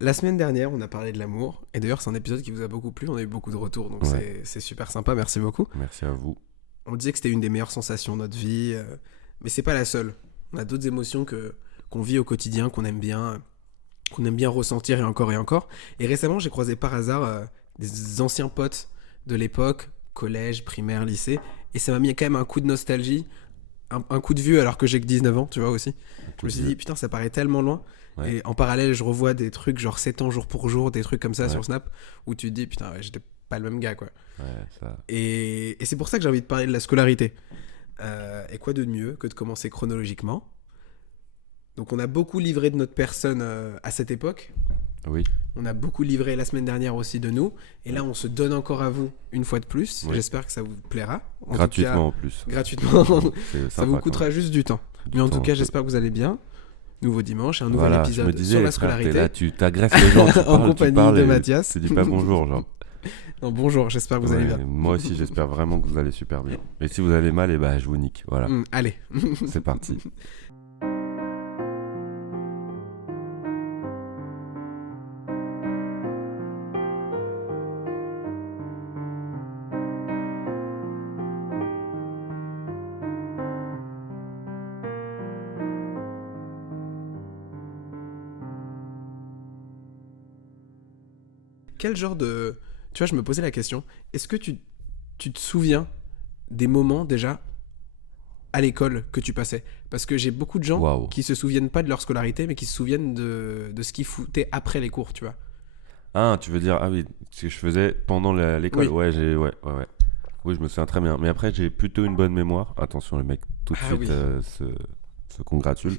La semaine dernière, on a parlé de l'amour. Et d'ailleurs, c'est un épisode qui vous a beaucoup plu. On a eu beaucoup de retours, donc Ouais, c'est super sympa. Merci beaucoup. merci à vous. On disait que c'était une des meilleures sensations de notre vie. Mais c'est pas la seule. On a d'autres émotions qu'on vit au quotidien, qu'on aime bien ressentir et encore et encore. Et récemment, j'ai croisé par hasard des anciens potes de l'époque, collège, primaire, lycée. Et ça m'a mis quand même un coup de nostalgie, un coup de vue alors que j'ai que 19 ans, tu vois aussi. Un Je coup me de suis dit, vieux. putain, ça paraît tellement loin. Ouais, Et en parallèle, je revois des trucs genre 7 ans jour pour jour, des trucs comme ça ouais, sur Snap, où tu te dis, putain, ouais, j'étais pas le même gars, quoi. ouais, ça. Et c'est pour ça que j'ai envie de parler de la scolarité. Et quoi de mieux que de commencer chronologiquement. Donc on a beaucoup livré de notre personne à cette époque. Oui, On a beaucoup livré la semaine dernière aussi de nous. Et là, ouais, on se donne encore à vous une fois de plus. oui. J'espère que ça vous plaira. En tout cas, Gratuitement en plus. gratuitement. Donc c'est Ça vous sympa quand même. coûtera juste du temps. Mais Du en tout temps un cas, peu. j'espère que vous allez bien. Nouveau dimanche, un nouvel Voilà, je me épisode sur disais, la frère, t'es scolarité là, tu t'agresses les gens, en tu compagnie parles de et Mathias. tu dis pas bonjour, genre. Non, bonjour, j'espère que vous allez Ouais, bien. moi aussi, j'espère vraiment que vous allez super bien. Et si vous allez mal, eh ben, je vous nique. Voilà, Allez. c'est parti. Quel genre de... Tu vois, je me posais la question. Est-ce que tu te souviens des moments déjà à l'école que tu passais? Parce que j'ai beaucoup de gens Waouh. qui se souviennent pas de leur scolarité, mais qui se souviennent de ce qu'ils foutaient après les cours, tu vois. Ah, tu veux dire, ah oui, ce que je faisais pendant l'école. Oui. Ouais, ouais. Oui, je me souviens très bien. Mais après, j'ai plutôt une bonne mémoire. Attention, le mec, tout de Ah suite, oui. se congratule.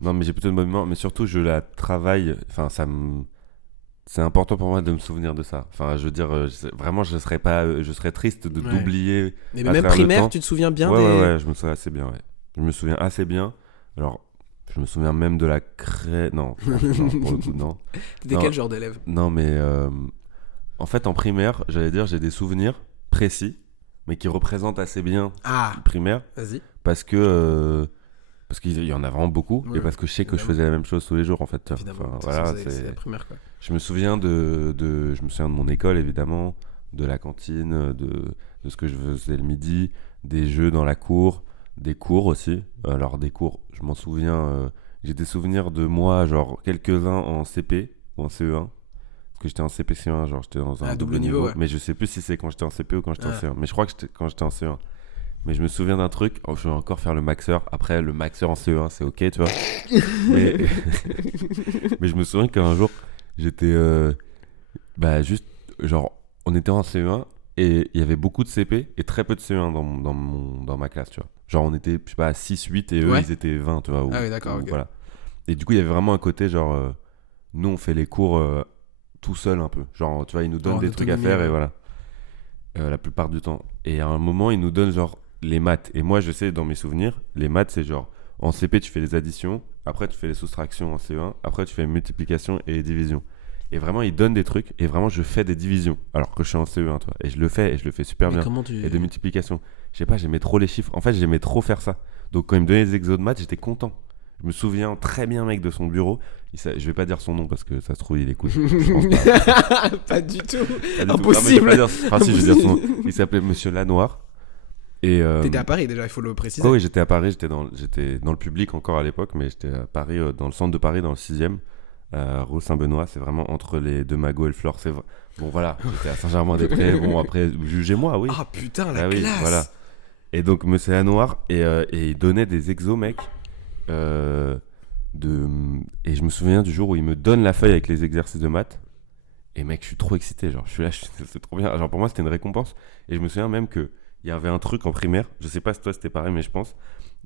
Non, mais j'ai plutôt une bonne mémoire. Mais surtout, je la travaille. Enfin, c'est important pour moi de me souvenir de ça. Enfin, je veux dire, vraiment, je serais pas, je serais triste Ouais. d'oublier Mais à même travers le primaire, temps. tu te souviens bien des... Ouais, je me souviens assez bien, ouais. Je me souviens assez bien. Alors, je me souviens même de la crème. Non, non, pour le coup, non. T'étais Non, quel genre d'élève? non, mais en fait, en primaire, j'allais dire, j'ai des souvenirs précis, mais qui représentent assez bien Ah, primaire, vas-y. parce qu'il y en a vraiment beaucoup, et Ouais, parce que je sais que je évidemment. faisais la même chose tous les jours, en fait. Tu vois. Évidemment. Enfin, De toute façon, voilà, c'est la primaire, quoi. je me souviens je me souviens de mon école, évidemment, de la cantine, de ce que je faisais le midi, des jeux dans la cour, des cours aussi. Alors, des cours, je m'en souviens, j'ai des souvenirs de moi, genre quelques-uns en CP ou en CE1. Parce que j'étais en CP-C1, genre j'étais dans un Ah, double double niveau, niveau. ouais. Mais je sais plus si c'est quand j'étais en CP ou quand j'étais en Ah. C1. Mais je crois que c'était quand j'étais en C1. Mais je me souviens d'un truc, oh, je vais encore faire le maxeur. Après, le maxeur en CE1, c'est ok, tu vois. Mais, mais je me souviens qu'un jour, j'étais bah, juste, genre, on était en CE1 et il y avait beaucoup de CP et très peu de CE1 dans ma classe, tu vois. Genre, on était, je sais pas, 6, 8 et eux, Ouais. ils étaient 20, tu vois. Ah oui, d'accord, ok. Voilà. Et du coup, il y avait vraiment un côté, genre, nous, on fait les cours tout seul un peu. Genre, tu vois, ils nous donnent En des trucs à autonomie, faire et ouais. voilà. La plupart du temps. Et à un moment, ils nous donnent, genre, les maths. Et moi, je sais, dans mes souvenirs, les maths, c'est genre, en CP, tu fais les additions, après, tu fais les soustractions en CE1, après, tu fais multiplication et division. Et vraiment, ils donnent des trucs, et vraiment, je fais des divisions, alors que je suis en CE1, toi. Et je le fais super Mais bien. comment tu... Et de multiplication. Je sais pas, j'aimais trop les chiffres. En fait, j'aimais trop faire ça. Donc, quand ils me donnaient des exos de maths, j'étais content. Je me souviens très bien, mec, de son bureau. Je vais pas dire son nom parce que ça se trouve, il écoute. Je pense pas. Pas du tout. Pas du tout. Impossible. Ah, mais je vais pas dire... Enfin, si, je vais dire son nom. Il s'appelait Monsieur Lanoir. Et T'étais à Paris déjà, il faut le préciser. oh, oui, j'étais à Paris, j'étais dans le public encore à l'époque, mais j'étais à Paris, dans le centre de Paris, dans le 6e, rue Saint-Benoît. C'est vraiment entre les deux Magots et le Flore. Bon, voilà, j'étais à Saint-Germain-des-Prés. Bon, après, jugez-moi, oui. Ah putain, la Ah oui, classe. voilà. Et donc, Monsieur Lanoir, et il donnait des exos, mec. euh, et je me souviens du jour où il me donne la feuille avec les exercices de maths. Et mec, je suis trop excité. Genre, je suis là, c'est trop bien. Genre, pour moi, c'était une récompense. Et je me souviens même que il y avait un truc en primaire. Je sais pas si toi c'était pareil, mais je pense.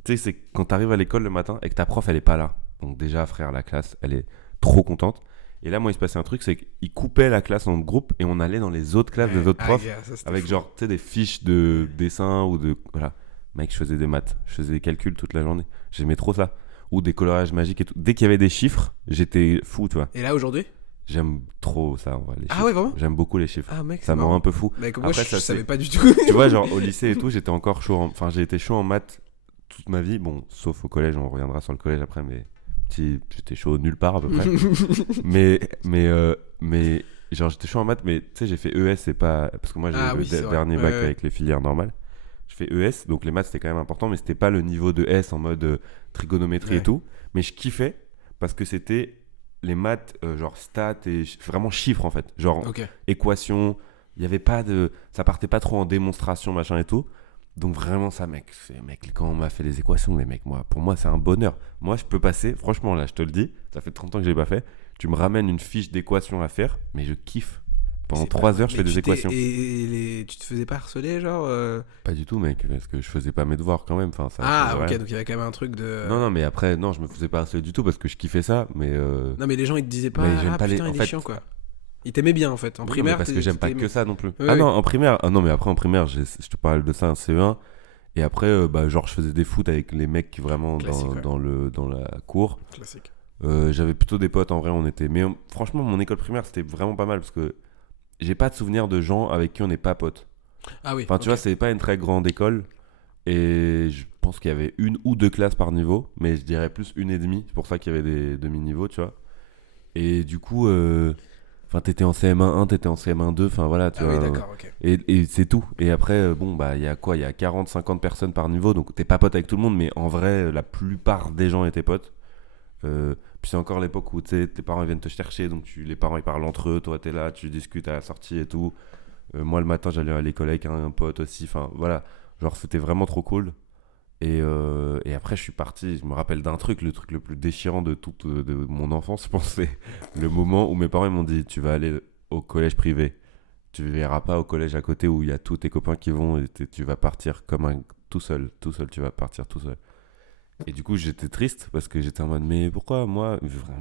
Tu sais, c'est quand t'arrives à l'école le matin et que ta prof, elle est pas là. Donc, déjà, frère, la classe, elle est trop contente. Et là, moi, il se passait un truc, c'est qu'il coupait la classe en groupes et on allait dans les autres classes des autres Ah, profs gars, ça, c'était avec, fou. genre, tu sais, des fiches de dessin ou de. Voilà. Mec, je faisais des maths. Je faisais des calculs toute la journée. J'aimais trop ça. Ou des coloriages magiques et tout. Dès qu'il y avait des chiffres, j'étais fou, tu vois. Et là aujourd'hui? J'aime trop ça, en vrai, les Ah chiffres. ouais, vraiment? J'aime beaucoup les chiffres. Ah mec, Ça c'est me rend marrant. un peu fou. Mais comme moi, Après, je ça, savais c'est. pas du tout. Tu vois, genre, au lycée et tout, j'étais encore chaud. Enfin, j'ai été chaud en maths toute ma vie. Bon, sauf au collège, on reviendra sur le collège après, mais j'étais chaud nulle part à peu près. mais genre j'étais chaud en maths, mais tu sais, j'ai fait ES, c'est pas. Parce que moi, j'ai dernier bac avec les filières normales. Je fais ES, donc les maths c'était quand même important, mais c'était pas le niveau de S en mode trigonométrie et tout. Mais je kiffais parce que c'était les maths, genre stats et vraiment chiffres en fait. Genre équations, il y avait pas de. Ça partait pas trop en démonstration, machin et tout. Donc vraiment ça, mec, quand on m'a fait les équations, les mecs, pour moi c'est un bonheur. Moi je peux passer, franchement là je te le dis, ça fait 30 ans que je l'ai pas fait, tu me ramènes une fiche d'équations à faire, mais je kiffe. Pendant 3 heures je fais des équations. Et tu te faisais pas harceler genre Pas du tout mec, parce que je faisais pas mes devoirs quand même. Enfin, ok, donc il y avait quand même un truc de... Non mais après, non, je me faisais pas harceler du tout parce que je kiffais ça, mais... Non mais les gens ils te disaient pas, putain il est chiant quoi. Ils t'aimaient bien en fait, en primaire. Parce que j'aime pas que ça non plus. Oui. Non, en primaire, non mais après en primaire, je te parle de ça en CE1. Et après, genre, je faisais des foot avec les mecs qui vraiment dans la cour. Classique. J'avais plutôt des potes, en vrai, on était... Mais franchement, mon école primaire, c'était vraiment pas mal parce que j'ai pas de souvenir de gens avec qui on n'est pas potes. Ah oui. Enfin, tu vois, c'est pas une très grande école. Et je pense qu'il y avait 1 ou 2 classes par niveau. Mais je dirais plus 1,5. C'est pour ça qu'il y avait des demi-niveaux, tu vois. Et du coup... Enfin, t'étais en CM1, t'étais en CM1-2, enfin voilà, tu vois. Oui, d'accord, ok. Et c'est tout. Et après, bon, bah, il y a quoi? Il y a 40-50 personnes par niveau, donc t'es pas pote avec tout le monde, mais en vrai, la plupart des gens étaient potes. Puis c'est encore l'époque où, tu sais, tes parents ils viennent te chercher, donc les parents ils parlent entre eux, toi t'es là, tu discutes à la sortie et tout. Moi, le matin, j'allais à l'école avec un pote aussi, enfin voilà. Genre, c'était vraiment trop cool. Et après, je suis parti. Je me rappelle d'un truc, le truc le plus déchirant de toute de mon enfance, je pense, c'est le moment où mes parents ils m'ont dit: tu vas aller au collège privé. Tu verras pas au collège à côté où il y a tous tes copains qui vont et tu vas partir comme tout seul, tu vas partir tout seul. Et du coup, j'étais triste parce que j'étais en mode: mais pourquoi moi?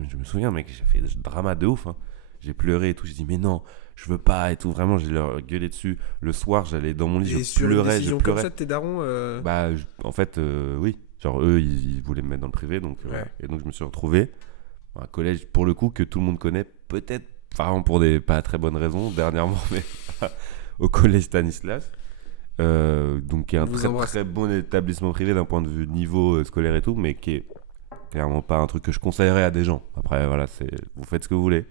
Je me souviens, mec, j'ai fait ce drama de ouf. Hein. J'ai pleuré et tout. J'ai dit: mais non, je veux pas et tout. Vraiment, j'ai leur gueulé dessus. Le soir, j'allais dans mon lit, et je pleurais. Une comme ça de tes darons Bah, en fait, oui. Genre, eux, ils voulaient me mettre dans le privé. Donc, et donc, je me suis retrouvé à un collège, pour le coup, que tout le monde connaît. Peut-être, vraiment pour des pas très bonnes raisons, dernièrement, mais au collège Stanislas. Donc, qui est un très bon établissement privé d'un point de vue niveau scolaire et tout, mais qui est clairement pas un truc que je conseillerais à des gens. Après, voilà, vous faites ce que vous voulez.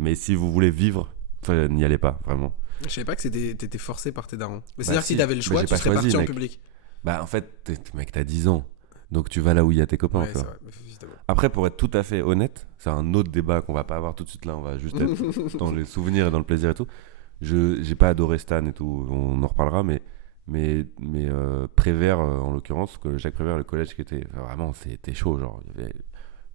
Mais si vous voulez vivre, n'y allez pas, vraiment. Je savais pas que t'étais forcé par tes darons. Mais c'est-à-dire que si t'avais le choix, tu serais parti en public. Bah en fait, mec, t'as 10 ans. Donc tu vas là où il y a tes copains. Ouais, tu vois. Après, pour être tout à fait honnête, c'est un autre débat qu'on va pas avoir tout de suite là. On va juste être dans les souvenirs et dans le plaisir et tout. J'ai pas adoré Stan et tout, on en reparlera, mais Prévert, en l'occurrence, Jacques Prévert, le collège qui était... Vraiment, c'était chaud. Genre, il y avait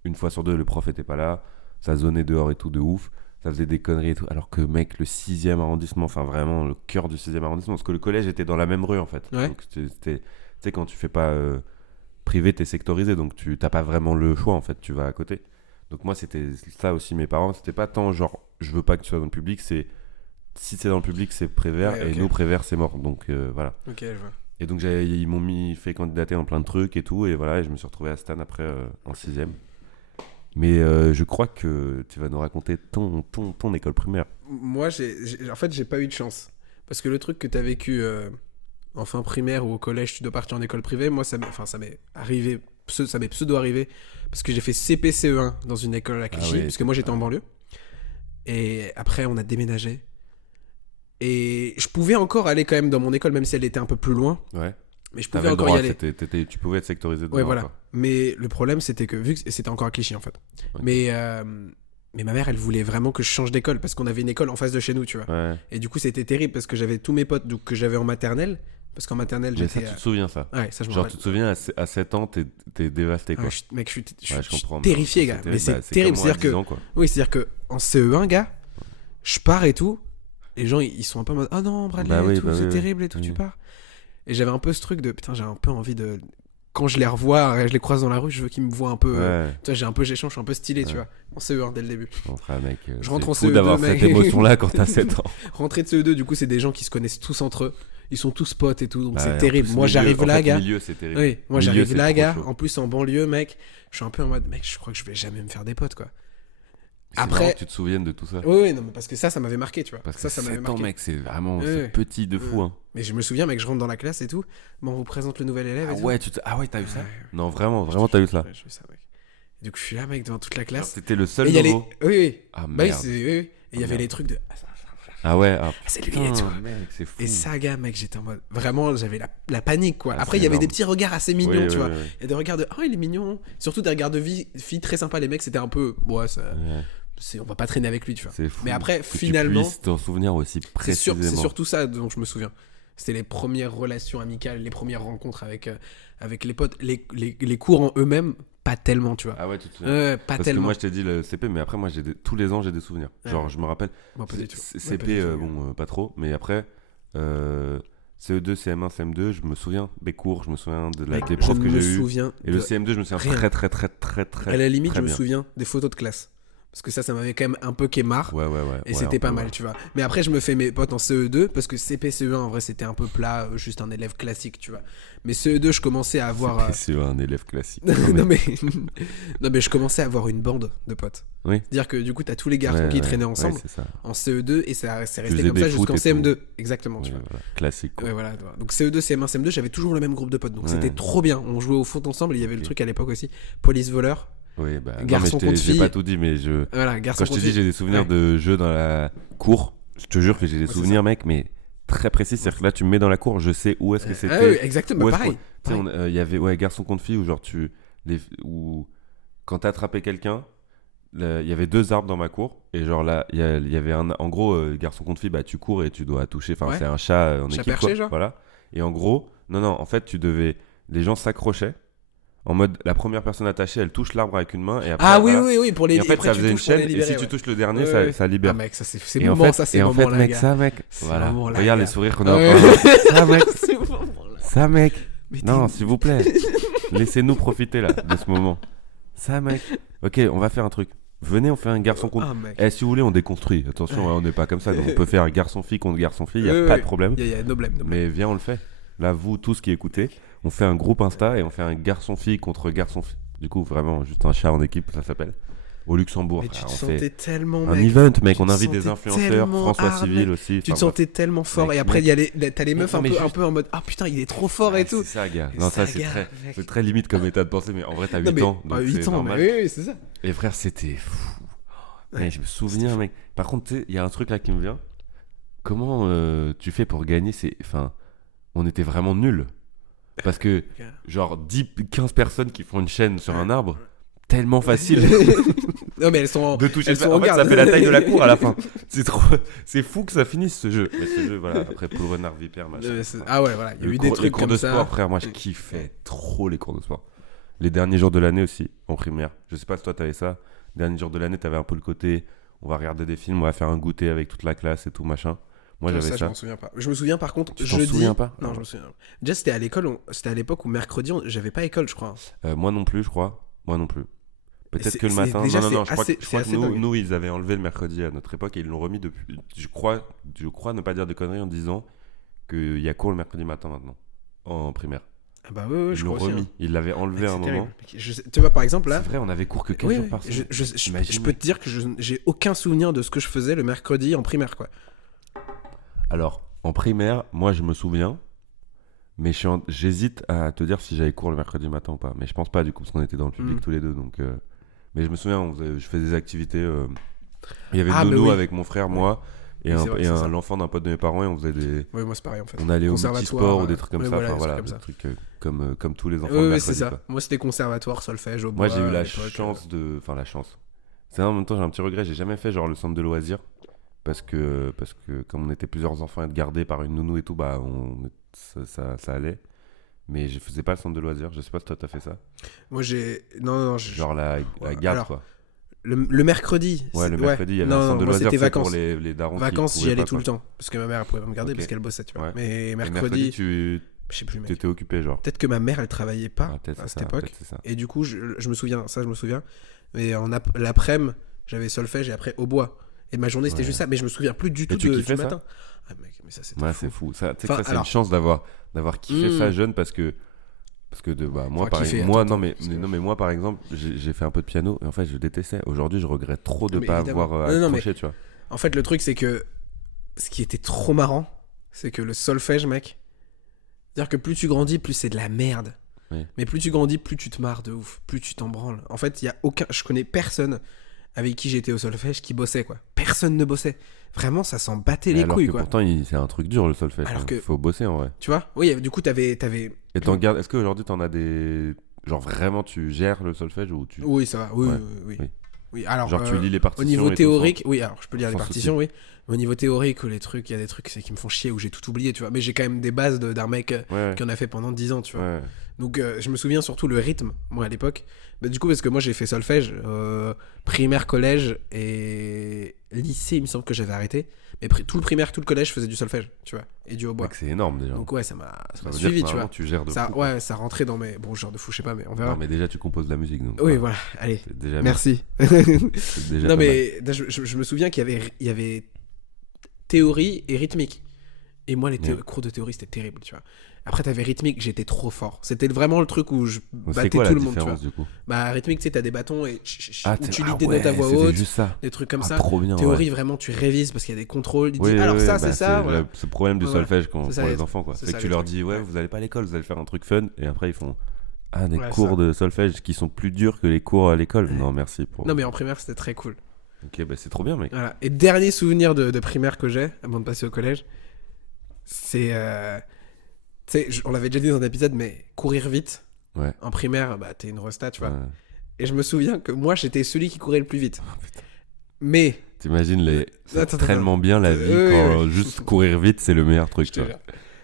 une fois sur deux, le prof était pas là. Ça zonait dehors et tout de ouf. Ça faisait des conneries et tout. Alors que, mec, le 6e arrondissement, enfin vraiment le cœur du 6e arrondissement, parce que le collège était dans la même rue en fait. Ouais. Donc, tu sais, quand tu fais pas privé, t'es sectorisé, donc tu t'as pas vraiment le choix en fait, tu vas à côté. Donc, moi, c'était ça aussi, mes parents. C'était pas tant genre, je veux pas que tu sois dans le public, c'est si c'est dans le public, c'est Prévert, et nous, Prévert, c'est mort. Donc, voilà. Ok, je vois. Et donc, ils m'ont fait candidater dans plein de trucs et tout, et voilà, et je me suis retrouvé à Stan après en 6e. Mais je crois que tu vas nous raconter ton école primaire. Moi, en fait, j'ai pas eu de chance. Parce que le truc que t'as vécu en fin primaire ou au collège, tu dois partir en école privée, moi, ça m'est arrivé, ça m'est pseudo-arrivé. Parce que j'ai fait CP-CE1 dans une école à Clichy, parce que moi, j'étais en banlieue. Et après, on a déménagé. Et je pouvais encore aller quand même dans mon école, même si elle était un peu plus loin. Ouais. Mais je pouvais encore y aller. Tu pouvais être sectorisé dedans. Ouais, voilà. Quoi. Mais le problème, c'était que, vu que c'était encore à Clichy, en fait. Okay. Mais ma mère, elle voulait vraiment que je change d'école, parce qu'on avait une école en face de chez nous, tu vois. Ouais. Et du coup, c'était terrible, parce que j'avais tous mes potes que j'avais en maternelle. Parce qu'en maternelle, mais j'étais... ça, tu te souviens, ça? Ouais, ça, je me genre, rappelle. tu te souviens, à 7 ans, t'es dévasté, quoi. Mec, je suis comprends, terrifié, gars. Mais c'est terrible. C'est-à-dire que... ans, quoi. Oui, c'est-à-dire qu'en CE1, gars, je pars et tout. Les gens, ils sont un peu en mode: ah non, Bradley, c'est terrible et tout, tu pars. Et j'avais un peu ce truc de putain, j'ai un peu envie de. Quand je les revois, je les croise dans la rue, je veux qu'ils me voient un peu. Tu vois, j'échange, je suis un peu stylé, tu vois. En CE1 dès le début. Enfin, mec, je rentre en CE2 d'avoir cette émotion-là quand t'as 7 ans. Rentrer de CE2, du coup, c'est des gens qui se connaissent tous entre eux. Ils sont tous potes et tout, donc c'est terrible. Moi, j'arrive là, gars. Milieu, c'est terrible. Oui, moi, j'arrive là, gars. En plus, en banlieue, mec, je suis un peu en mode: mec, je crois que je vais jamais me faire des potes, quoi. Après, que tu te souviennes de tout ça. Oui, non, mais parce que ça m'avait marqué, tu vois. Parce que ça m'avait marqué. Mec, c'est vraiment petit de fou. Hein. Mais je me souviens, mec, je rentre dans la classe et tout. Bon, on vous présente le nouvel élève. Ah ouais, t'as eu ça? Non, vraiment, t'as eu ça. Ouais, j'ai eu ça, mec. Donc je suis là, mec, devant toute la Genre, classe. t'étais le seul Et il y a les. nouveau. Oui, oui. Ah Bah oui, merde. oui, oui. Et il y avait Merde. les trucs de. Ah ouais, ah C'est lui putain, et tout. mec, c'est fou. Et ça, gars, mec, j'étais en mode. Vraiment, j'avais la panique, quoi. Ah, Après, c'est il y avait des énorme. petits regards assez mignons, Oui, tu oui, vois. oui, oui. Il y a des regards de. Oh, il est mignon. Surtout des regards de filles très sympas. Les mecs, c'était un peu. Ouais, ça. Ouais, On va pas traîner avec lui, tu vois. c'est fou. Mais après, Que finalement. tu puisses t'en souvenir aussi précisément. C'est surtout ça dont je me souviens. C'était les premières relations amicales, les premières rencontres avec les potes. Les cours en eux-mêmes, pas tellement, tu vois. Ah ouais, tu te souviens. Pas Parce tellement. que moi, je t'ai dit le CP, mais après, moi, tous les ans, j'ai des souvenirs. Genre, Ouais. je me rappelle. Moi, pas du tout. CP, pas du tout. bon, pas trop. Mais après, CE2, CM1, CM2, je me souviens des cours, je me souviens Mec, des je profs que me j'ai eu. souviens Et le de- CM2, je me souviens rien. très À la limite, très je me bien. souviens des photos de classe. Parce que ça m'avait quand même un peu quémar. Ouais. Et ouais, c'était un pas peu, mal, ouais. tu vois. Mais après, je me fais mes potes en CE2 parce que CP, CE1, en vrai, c'était un peu plat, juste un élève classique, tu vois. Mais CE2, je commençais à avoir. C'est un élève classique. non, mais... non, mais je commençais à avoir une bande de potes. Oui. C'est-à-dire que du coup, t'as tous les garçons qui traînaient ensemble Ouais, c'est ça. en CE2 et c'est resté faisais comme des ça foot jusqu'en et CM2. Exactement, tu Ouais, vois. voilà. Classique, quoi. Ouais, voilà. Donc CE2, CM1, CM2, j'avais toujours le même groupe de potes. Donc Ouais. c'était trop bien. On jouait au foot ensemble. Il y avait le Ok. truc à l'époque aussi. Police voleur. Oui, bah, non, Garçon mais contre j'ai fille. pas tout dit, mais Voilà, garçon quand je te contre dis fille. j'ai des souvenirs Ouais. de jeux dans la cour, je te jure que j'ai des Ouais, c'est souvenirs, mec, mais très précis. C'est-à-dire que là, tu me mets dans la cour, je sais où est-ce que c'était. Ah oui, exactement. où Bah, est-ce pareil. Tu sais, il y avait garçon contre fille où genre ou quand t'attrapais quelqu'un, il y avait 2 arbres dans ma cour et genre là il y avait en gros garçon contre fille, bah tu cours et tu dois toucher. Enfin Ouais. c'est un chat en Chat équipe, perché, quoi. genre. Voilà. Et en gros non en fait les gens s'accrochaient en mode la première personne attachée elle touche l'arbre avec une main et après Ah oui, voilà. oui, pour les Et en fait après, ça tu faisait une touches pour les chaîne et libérer, si tu ouais. touches le dernier Ouais. ça libère. Ah, mec, ça c'est ces Et en moments, fait, ces et en moments fait là, mec gars. ça mec Ces voilà moments-là, regarde gars. les sourires qu'on a Ouais. ça mec Ces moments-là. ça mec Mais non s'il vous plaît laissez-nous profiter là de ce moment ça mec ok on va faire un truc venez on fait un garçon contre Ah, mec. si vous voulez on déconstruit attention on n'est pas comme ça donc on peut faire un garçon-fille contre garçon-fille il y a Ouais, pas ouais. de problème Il y a no blame. mais viens on le fait là vous tous qui écoutez on fait un groupe Insta et on fait un garçon-fille contre garçon-fille du coup vraiment juste un chat en équipe ça s'appelle au Luxembourg Mais frère, tu te on fait sentais tellement, un mec. event mec Tu on te invite des sentais influenceurs tellement François hard, Civil mec. aussi Tu te enfin, sentais tellement fort. Mec, Et après, mec. il y a t'as les meufs Non, mais un peu en mode ah putain, il est trop fort bref. et tout. C'est ça gars Et non ça, ça c'est gars, très mec. c'est très limite comme état de pensée mais en vrai t'as Non, 8 mais, ans donc 8 c'est ans, normal mais oui, c'est ça. et frère c'était fou Ouais, mec, je me souviens mec par contre tu sais il y a un truc là qui me vient comment tu fais pour gagner enfin on était vraiment nuls parce que genre 15 personnes qui font une chaîne sur un arbre tellement facile Non, mais elles sont de toucher elles ça. sont En fait ça garde. fait la taille de la cour à la fin c'est fou que ça finisse ce jeu mais ce jeu voilà après Paul Renard Vipère machin Ah ouais, voilà, il y a eu des les trucs cours comme de ça. sport frère moi je kiffais trop les cours de sport les derniers jours de l'année aussi en primaire je sais pas si toi t'avais ça derniers jours de l'année t'avais un peu le côté on va regarder des films on va faire un goûter avec toute la classe et tout machin moi j'avais Je ça m'en souviens pas. Je me souviens par contre, Tu t'en jeudi. souviens pas Non, je me souviens. Déjà, c'était à l'école, c'était à l'époque où mercredi, j'avais pas école, je crois. moi non plus je crois moi non plus peut-être c'est- que le c'est- matin déjà, non c'est je crois assez- que c'est assez nous, dingue. nous ils avaient enlevé le mercredi à notre époque et ils l'ont remis depuis je crois ne pas dire de conneries en disant qu'il y a cours le mercredi matin maintenant en primaire Ah bah ouais, ils je l'ont crois aussi. remis ils l'avaient enlevé à un C'est moment terrible. Tu vois, par exemple, là, c'est vrai on avait cours que 4 oui, jours oui, par semaine je Imagine, peux te dire que j'ai aucun souvenir de ce que je faisais le mercredi en primaire, quoi. alors en primaire moi je me souviens mais j'hésite à te dire si j'avais cours le mercredi matin ou pas mais je pense pas du coup parce qu'on était dans le public tous les deux donc mais je me souviens je faisais des activités il y avait Ah, mais Nono oui. avec mon frère moi et, Oui, c'est vrai que c'est ça. l'enfant d'un pote de mes parents et on faisait des Oui, moi c'est pareil en fait. on allait au Conservatoire, multisport ou des trucs comme ouais, ça voilà, enfin des voilà trucs des comme ça. trucs comme tous les enfants Oui, de oui, mercredi, c'est ça. quoi. Moi c'était conservatoire, solfège, au bois. Moi j'ai eu la à l'époque, chance enfin la chance c'est en même temps j'ai un petit regret j'ai jamais fait genre le centre de loisirs parce que comme on était plusieurs enfants à être gardés par une nounou et tout bah ça allait mais je faisais pas le centre de loisirs je sais pas si toi t'as fait ça Moi j'ai. Non, genre la Ouais, garde alors, quoi le mercredi. ouais le c'est- mercredi il y avait Non, un non, centre de moi, loisirs c'était c'est pour vacances. les darons qui Vacances, j'y pouvaient allais pas, tout le quoi. temps. Parce que ma mère elle pouvait pas me garder Ok. parce qu'elle bossait, tu vois. Ouais. Mais Et mercredi, tu je sais plus, mec. t'étais occupé genre Peut-être que ma mère elle travaillait pas Ah, peut-être à c'est cette ça, époque. peut-être c'est ça. Et du coup, je me souviens, ça je me souviens. Mais l'après-midi, j'avais solfège et après au bois. Et ma journée c'était Ouais. juste ça. Mais je me souviens plus du tout tu du kiffais ça matin. Ah mec, mais ça c'était Ouais, fou. c'est fou. Ça, tu sais Enfin, que ça, c'est alors- une chance d'avoir kiffé Mm. ça jeune parce que moi, Enfin, kiffé, moi attends, non mais parce que- non mais moi par exemple j'ai fait un peu de piano et en fait je détestais. Aujourd'hui je regrette trop de Mais pas évidemment. avoir Non, mais- accroché tu vois. En fait, le truc c'est que ce qui était trop marrant, c'est que le solfège, mec. C'est-à-dire que plus tu grandis, plus c'est de la merde. Oui. Mais plus tu grandis, plus tu te marres de ouf, plus tu t'en branles. En fait, je connais personne avec qui j'étais au solfège qui bossait, quoi. Personne ne bossait. Vraiment, ça s'en battait les Alors couilles, que quoi. pourtant, c'est un truc dur le solfège. Alors que- Faut bosser en vrai. Tu vois? Oui, du coup, t'avais... Et t'en gardes. Est-ce qu'aujourd'hui, t'en as des. Genre vraiment, tu gères le solfège ou tu. Oui, ça va. Oui, Ouais. oui. Oui. Oui, alors, Genre, tu lis les au partitions. niveau et tout, théorique, oui, alors je peux lire les sans partitions, oui. Mais au niveau théorique, il y a des trucs qui me font chier où j'ai tout oublié, tu vois. Mais j'ai quand même des bases d'un mec Ouais. qui en a fait pendant 10 ans, tu vois. Ouais. Donc je me souviens surtout le rythme, moi à l'époque. Bah, du coup, parce que moi j'ai fait solfège, primaire, collège et lycée, il me semble que j'avais arrêté. Mais tout le primaire, tout le collège, je faisais du solfège, tu vois, et du hautbois. Mec, c'est énorme déjà. Donc ouais, ça m'a Ça veut dire suivi, que tu vois. normalement, tu gères de Ça, fou, quoi. ouais, ça rentrait dans mes... Bon, genre de fou, je sais pas, mais on verra. Non, mais déjà, tu composes de la musique. Donc, Oui, ouais, voilà, allez, c'est déjà bien. merci. C'est déjà Non, pas mal. mais je me souviens qu'il y avait théorie et rythmique. Et moi, les Ouais. cours de théorie, c'était terrible, tu vois. Après, t'avais rythmique, j'étais trop fort. C'était vraiment le truc où je Donc, battais c'est quoi tout la le monde, tu vois. différence du coup? Bah, rythmique, tu sais, t'as des bâtons et où tu lis ah des ouais, notes à voix c'était haute, juste ça. des trucs comme Ah, ça. trop bien. Théorie, ouais. vraiment, tu révises parce qu'il y a des contrôles. Il Oui, dit, alors oui, ça, bah, c'est ça. Voilà. C'est le problème du Voilà. solfège C'est pour ça, les les enfants, quoi. c'est C'est ça, que tu les leur trucs. dis, ouais, Ouais. vous allez pas à l'école, vous allez faire un truc fun. Et après, ils font, ah, des Ouais, cours ça. de solfège qui sont plus durs que les cours à l'école. Ouais. Non, merci pour. Non, mais en primaire, c'était très cool. Ok, bah c'est trop bien, mec. Voilà. Et dernier souvenir de primaire que j'ai, avant de passer au collège, c'est. Tu sais, on l'avait déjà dit dans un épisode, mais courir vite. Ouais. En primaire, bah, t'es une resta, tu vois. Ouais. Et je me souviens que moi, j'étais celui qui courait le plus vite. Oh, putain. Mais. T'imagines les. C'est Attends, tellement bien la vie Oui, quand oui. juste courir vite, c'est le meilleur truc. Je Tu te vois. jure.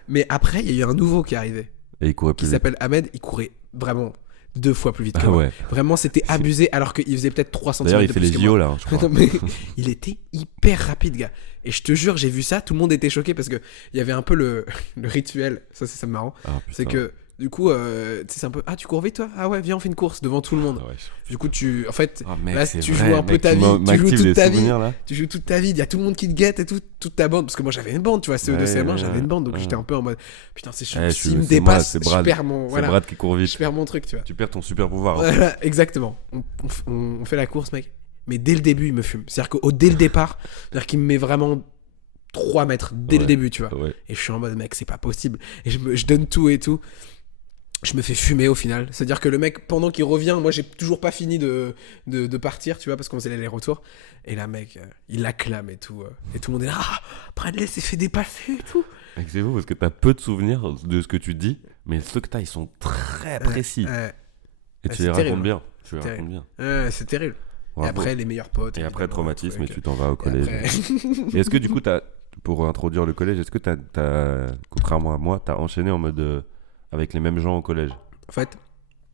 Mais après, il y a eu un nouveau qui est arrivé, Et il courait qui plus vite. s'appelle Ahmed. Il courait vraiment 2 fois plus vite que Ah moi. ouais. Vraiment, c'était abusé, alors qu'il faisait peut-être 3 cm D'ailleurs, il de fait plus les que moi. JO là, je crois. Non, mais il était hyper rapide, gars. Et je te jure, j'ai vu ça, tout le monde était choqué parce que il y avait un peu le rituel, ça marrant. Ah, C'est putain. que, du coup, tu sais, c'est un peu, ah, tu cours vite toi? Ah ouais, viens, on fait une course devant tout le monde. Ah ouais. Du coup, en fait, Ah, mec, là, c'est tu vrai, joues un peu mec, ta tu vie, tu joues m'actives toute les ta vie. souvenirs, là. Tu joues toute ta vie, il y a tout le monde qui te guette et toute ta bande. Parce que moi, j'avais une bande, tu vois, CE2, Ouais, CM1, ouais, j'avais une bande, donc ouais. j'étais un peu en mode, putain, c'est chiant. Ouais, S'il me c'est moi, dépasse, c'est je Brad. perds mon, C'est voilà, Brad qui court je vite. perds mon truc, tu vois. Tu perds ton super pouvoir. Voilà, exactement. On fait la course, mec. Mais dès le début, il me fume. C'est-à-dire dès le départ, c'est-à-dire qu'il me met vraiment 3 mètres dès le Ouais. début, tu vois. Ouais. Et je suis en mode, mec, c'est pas possible. Et je donne tout et tout. Je me fais fumer au final. C'est-à-dire que le mec, pendant qu'il revient, moi, j'ai toujours pas fini de partir, tu vois, parce qu'on faisait les-retours. Et là, mec, il l'acclame et tout. Et tout le monde est là, ah, Bradley s'est fait dépasser et tout. Mec, c'est fou parce que t'as peu de souvenirs de ce que tu dis, mais ceux que t'as, ils sont très précis. Et tu c'est les racontes terrible. bien. Tu les C'est racontes bien. c'est terrible. Bravo. Et après, les meilleurs potes. Et après, évidemment, traumatisme, et truc. tu t'en vas au Et collège. après- Et est-ce que du coup, pour introduire le collège, est-ce que contrairement à moi, t'as enchaîné en mode avec les mêmes gens au collège? En fait,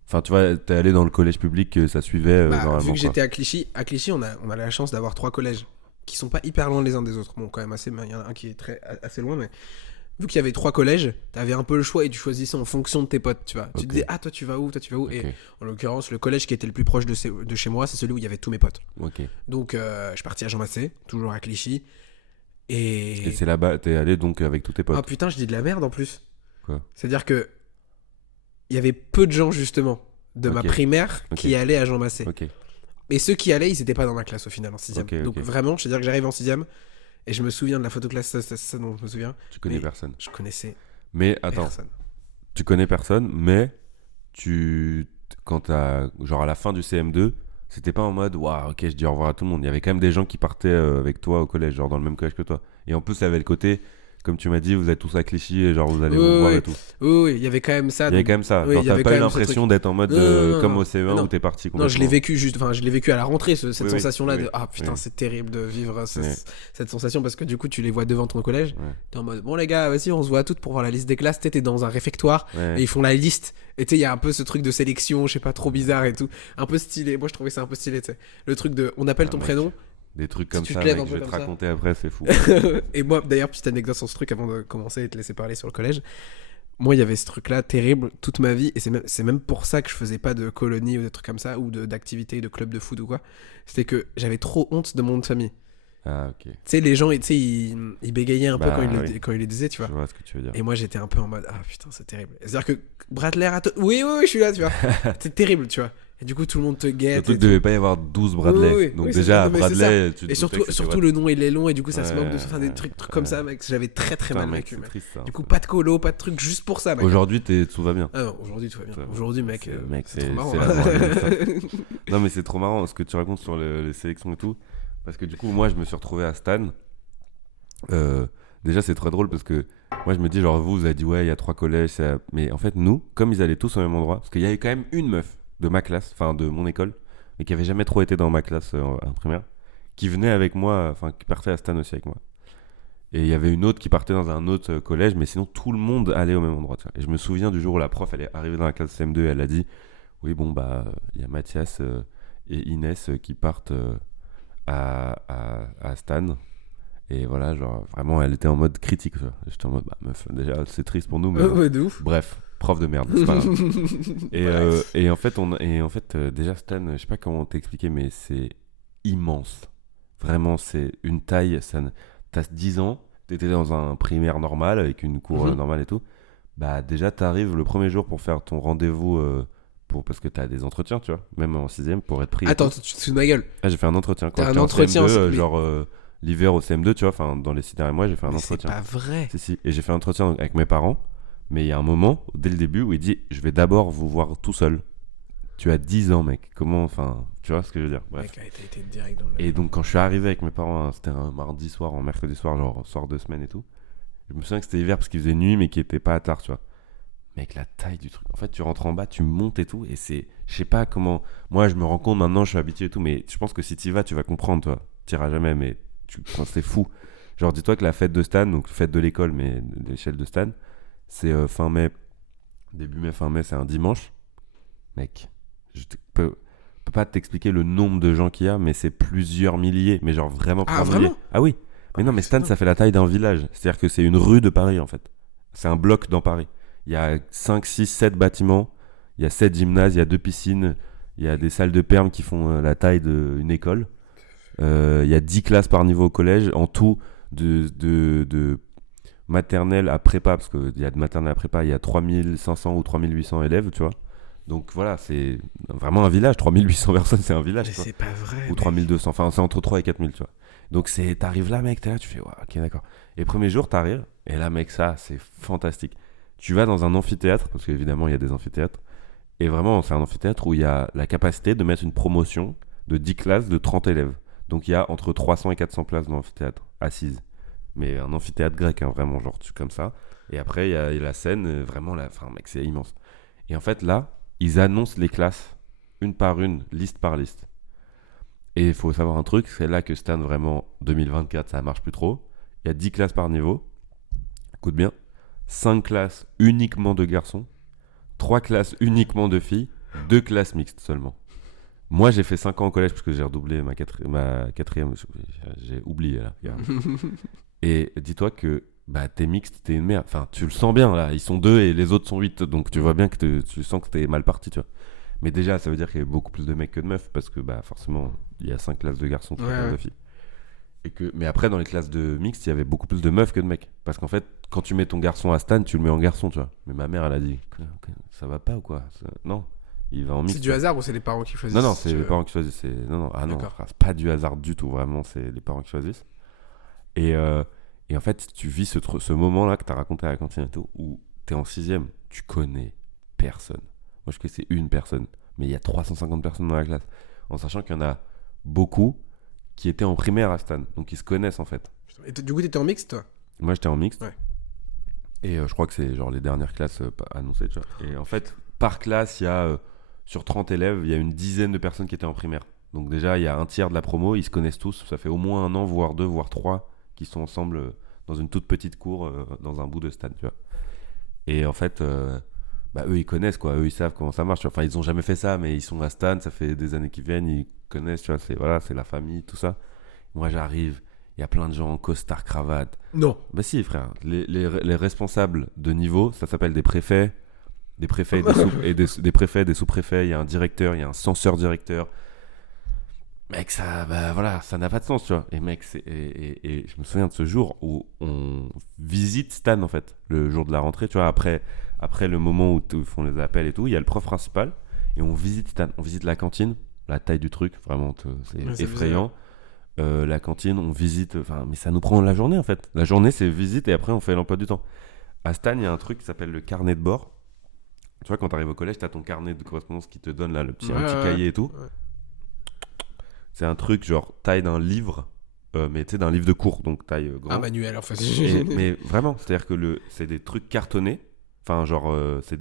Enfin, tu vois, t'es allé dans le collège public, ça suivait bah, normalement. vu que quoi. j'étais à Clichy, on a la chance d'avoir 3 collèges qui sont pas hyper loin les uns des autres. Bon, quand même assez, il y en a un qui est assez loin, mais vu qu'il y avait 3 collèges, t'avais un peu le choix et tu choisissais en fonction de tes potes, tu vois. Tu te Ok. disais, ah, toi tu vas où, toi tu vas où. Ok, Et en l'occurrence, le collège qui était le plus proche de chez moi, c'est celui où il y avait tous mes potes. ok. Donc, je suis parti à Jean Massé, toujours à Clichy. Et Et. c'est là-bas, t'es allé donc avec tous tes potes. Ah putain, je dis de la merde en plus. Quoi? C'est-à-dire que. Il y avait peu de gens justement de ma Ok. primaire Ok. qui allaient à Jean Massé. Ok. Et ceux qui allaient, ils étaient pas dans ma classe au final en 6ème. Ok, Donc ok. vraiment, c'est-à-dire que j'arrive en 6ème et je me souviens de la photo classe, c'est ça dont je me souviens. Tu connais Mais- personne. Je connaissais Mais attends, personne. tu connais personne, mais quand t'as, genre à la fin du CM2, c'était pas en mode, waouh, ok, je dis au revoir à tout le monde. Il y avait quand même des gens qui partaient avec toi au collège, genre dans le même collège que toi. Et en plus, ça avait le côté, comme tu m'as dit, vous êtes tous à Clichy et genre vous allez vous voir et tout. Oui, il y avait quand même ça. Il y avait donc- quand même ça. oui, Genre il y t'as avait pas quand eu même ce l'impression truc. d'être en mode Non, comme non, au CE1 non. où t'es parti Non, complètement. je l'ai vécu je l'ai vécu à la rentrée, cette Oui, oui, sensation-là oui, de ah putain, oui. c'est terrible de vivre Oui. cette sensation parce que du coup, tu les vois devant ton collège. Ouais. T'es en mode bon, les gars, vas-y, on se voit toutes pour voir la liste des classes. T'es dans un réfectoire Ouais. et ils font la liste. Et tu sais, il y a un peu ce truc de sélection, je sais pas, trop bizarre et tout. Un peu stylé. Moi, je trouvais ça un peu stylé, tu sais. Le truc de on appelle Ah, ton mec. prénom. Des trucs Si comme tu ça, te lèves mec, un je peu vais te comme ça. raconter après, c'est fou. Et moi, d'ailleurs, petite anecdote sur ce truc avant de commencer et te laisser parler sur le collège. Moi, il y avait ce truc-là terrible toute ma vie, et c'est même pour ça que je faisais pas de colonie ou des trucs comme ça, ou d'activités, de club de foot ou quoi. C'était que j'avais trop honte de mon nom de famille. Ah, ok. Tu sais, les gens, tu sais, ils bégayaient un peu Bah, quand ils le disaient, tu vois. Je vois ce que tu veux dire. Et moi, j'étais un peu en mode, ah putain, c'est terrible. C'est-à-dire que Bradley, oui, oui, oui, je suis là, tu vois. C'est terrible, tu vois. Et du coup, tout le monde te guette. Surtout Et qu'il tout. devait pas y avoir 12 Bradley. Oui, oui, Donc oui, c'est déjà, ça. Non, mais c'est Bradley, tu te Et doutais que c'était surtout what. le nom, il est long et du coup, ça se moque de Ouais, faire des trucs comme ça, mec. J'avais très très Putain, mal mec, vécu, c'est mec. triste ça. Du coup, pas de colo, pas de truc juste pour ça, mec. Aujourd'hui, tout va bien. Ah non, aujourd'hui, tout va bien. Ça va. Aujourd'hui, mec, C'est trop marrant. c'est la morale. Non, mais c'est trop marrant ce que tu racontes sur les sélections et tout. Parce que du coup, moi, je me suis retrouvé à Stan. Déjà, c'est très drôle parce que moi, je me dis, genre, vous avez dit, ouais, il y a 3 collèges. Mais en fait, nous, comme ils allaient tous au même endroit, parce qu'il y avait quand même une meuf de ma classe, enfin de mon école, mais qui avait jamais trop été dans ma classe en primaire, qui venait avec moi, enfin, qui partait à Stan aussi avec moi. Et il y avait une autre qui partait dans un autre collège, mais sinon, tout le monde allait au même endroit. Tu vois. Et je me souviens du jour où la prof, elle est arrivée dans la classe CM2 et elle a dit, oui, bon, bah, il y a Mathias et Inès qui partent à Stan. Et voilà, genre, vraiment, elle était en mode critique. Tu vois. J'étais en mode, bah, meuf, déjà, c'est triste pour nous, mais Ouais, de ouf. bref, prof de merde, c'est pas grave. Et en fait, déjà, Stan, je sais pas comment t'expliquer, mais c'est immense. Vraiment, c'est une taille. T'as 10 ans, t'étais dans un primaire normal, avec une cour normale et tout. Bah, déjà, t'arrives le premier jour pour faire ton rendez-vous, parce que t'as des entretiens, tu vois, même en 6ème, pour être pris. Attends, tu te fous de ma gueule. Ah, j'ai fait un entretien. Quand T'as un j'étais en entretien, CM2, mais- genre l'hiver au CM2, tu vois, enfin, dans les 6 derniers mois, j'ai fait un Mais c'est entretien. pas vrai. Si. Et j'ai fait un entretien avec mes parents, mais il y a un moment, dès le début, où il dit, je vais d'abord vous voir tout seul. Tu as 10 ans, mec. Comment, enfin, tu vois ce que je veux dire. Bref. Mec, t'as été direct dans le. Et donc, quand je suis arrivé avec mes parents, hein, c'était un mardi soir, un mercredi soir, genre, soir de semaine et tout. Je me souviens que c'était hiver parce qu'il faisait nuit, mais qu'il était pas tard, tu vois. Mec, la taille du truc. En fait, tu rentres en bas, tu montes et tout, et c'est. Je sais pas comment. Moi, je me rends compte maintenant, je suis habitué et tout, mais je pense que si tu y vas, tu vas comprendre, toi. Tu iras jamais, mais enfin, c'est fou. Genre, dis-toi que la fête de Stan, donc fête de l'école, mais de l'échelle de Stan, c'est fin mai. Début mai, fin mai, c'est un dimanche. Mec, peux pas t'expliquer le nombre de gens qu'il y a, mais c'est plusieurs milliers, mais genre vraiment Ah, plusieurs milliers. vraiment? Ah oui. Mais non, mais Stan, ça fait la taille d'un village. C'est-à-dire que c'est une rue de Paris, en fait. C'est un bloc dans Paris. Il y a 5, 6, 7 bâtiments. Il y a 7 gymnases, il y a 2 piscines. Il y a des salles de perm qui font la taille d'une école. Il y a 10 classes par niveau au collège. En tout, de maternelle à prépa, parce qu'il y a de maternelle à prépa, il y a 3500 ou 3800 élèves, tu vois. Donc voilà, c'est vraiment un village. 3800 personnes, c'est un village. Mais Tu vois. c'est pas vrai. Ou mec. 3200, enfin c'est entre 3 et 4000, tu vois. Donc t'arrives là, mec, t'es là, tu fais, ouais, ok, d'accord. Et premier jour, t'arrives, et là, mec, ça, c'est fantastique. Tu vas dans un amphithéâtre, parce qu'évidemment, il y a des amphithéâtres, et vraiment, c'est un amphithéâtre où il y a la capacité de mettre une promotion de 10 classes de 30 élèves. Donc il y a entre 300 et 400 places dans l'amphithéâtre, assises. Mais un amphithéâtre grec, hein, vraiment, genre, comme ça. Et après, il y a la scène, vraiment, enfin, mec, c'est immense. Et en fait, là, ils annoncent les classes, une par une, liste par liste. Et il faut savoir un truc, c'est là que Stan, vraiment, 2024, ça marche plus trop. Il y a 10 classes par niveau. Écoute bien. 5 classes uniquement de garçons. 3 classes uniquement de filles. 2 classes mixtes seulement. Moi, j'ai fait 5 ans au collège parce que j'ai redoublé ma quatrième. J'ai oublié, là. Et dis-toi que bah, t'es mixte, t'es une merde. Enfin, tu le sens bien, là. Ils sont 2 et les autres sont 8. Donc, tu vois bien que tu sens que t'es mal parti, tu vois. Mais déjà, ça veut dire qu'il y a beaucoup plus de mecs que de meufs parce que bah, forcément, il y a 5 classes de garçons, 3 classes de filles. Mais après, dans les classes de mixte, il y avait beaucoup plus de meufs que de mecs. Parce qu'en fait, quand tu mets ton garçon à Stan, tu le mets en garçon, tu vois. Mais ma mère, elle a dit, ça va pas ou quoi? Non, il va en mixte. C'est du hasard ou c'est les parents qui choisissent? Non, c'est les parents qui choisissent. Non, frère, c'est pas du hasard du tout, vraiment, c'est les parents qui choisissent. Et en fait, tu vis ce moment-là que t'as raconté à la cantine et tout, où t'es en 6ème, tu connais personne. Moi, je connaissais une personne, mais il y a 350 personnes dans la classe. En sachant qu'il y en a beaucoup qui étaient en primaire à Stan, donc ils se connaissent en fait. Et du coup, t'étais en mixte, toi? Moi, j'étais en mixte. Ouais. Et je crois que c'est genre les dernières classes annoncées, tu vois. Et en fait, par classe, il y a sur 30 élèves, il y a une dizaine de personnes qui étaient en primaire. Donc déjà, il y a un tiers de la promo, ils se connaissent tous. Ça fait au moins 1 an, voire 2, voire 3, qui sont ensemble dans une toute petite cour, dans un bout de Stan, tu vois. Et en fait, bah, eux, ils connaissent, quoi. Eux, ils savent comment ça marche. Enfin, ils ont jamais fait ça, mais ils sont à Stan, ça fait des années qu'ils viennent, ils connaissent, tu vois. C'est la famille, tout ça. Moi, j'arrive, il y a plein de gens en costard, cravate. Non. Bah si, frère. Les responsables de niveau, ça s'appelle des préfets. Des préfets et des préfets, des sous-préfets. Il y a un directeur, il y a un censeur directeur. Mec, bah voilà, ça n'a pas de sens, tu vois. Et mec, et je me souviens de ce jour où on visite Stan, en fait, le jour de la rentrée, tu vois, après le moment où ils font les appels et tout, il y a le prof principal, et on visite Stan, on visite la cantine, la taille du truc, vraiment, c'est Ouais, c'est effrayant. La cantine, on visite, enfin, mais ça nous prend la journée, en fait. La journée, c'est visite, et après, on fait l'emploi du temps. À Stan, il y a un truc qui s'appelle le carnet de bord. Tu vois, quand t'arrives au collège, t'as ton carnet de correspondance qui te donne là, un petit Ouais. cahier et tout. Ouais. C'est un truc genre taille d'un livre, mais tu sais, d'un livre de cours, donc taille Un grand. manuel, en fait. Mais vraiment, c'est-à-dire que c'est des trucs cartonnés. Enfin, genre, c'est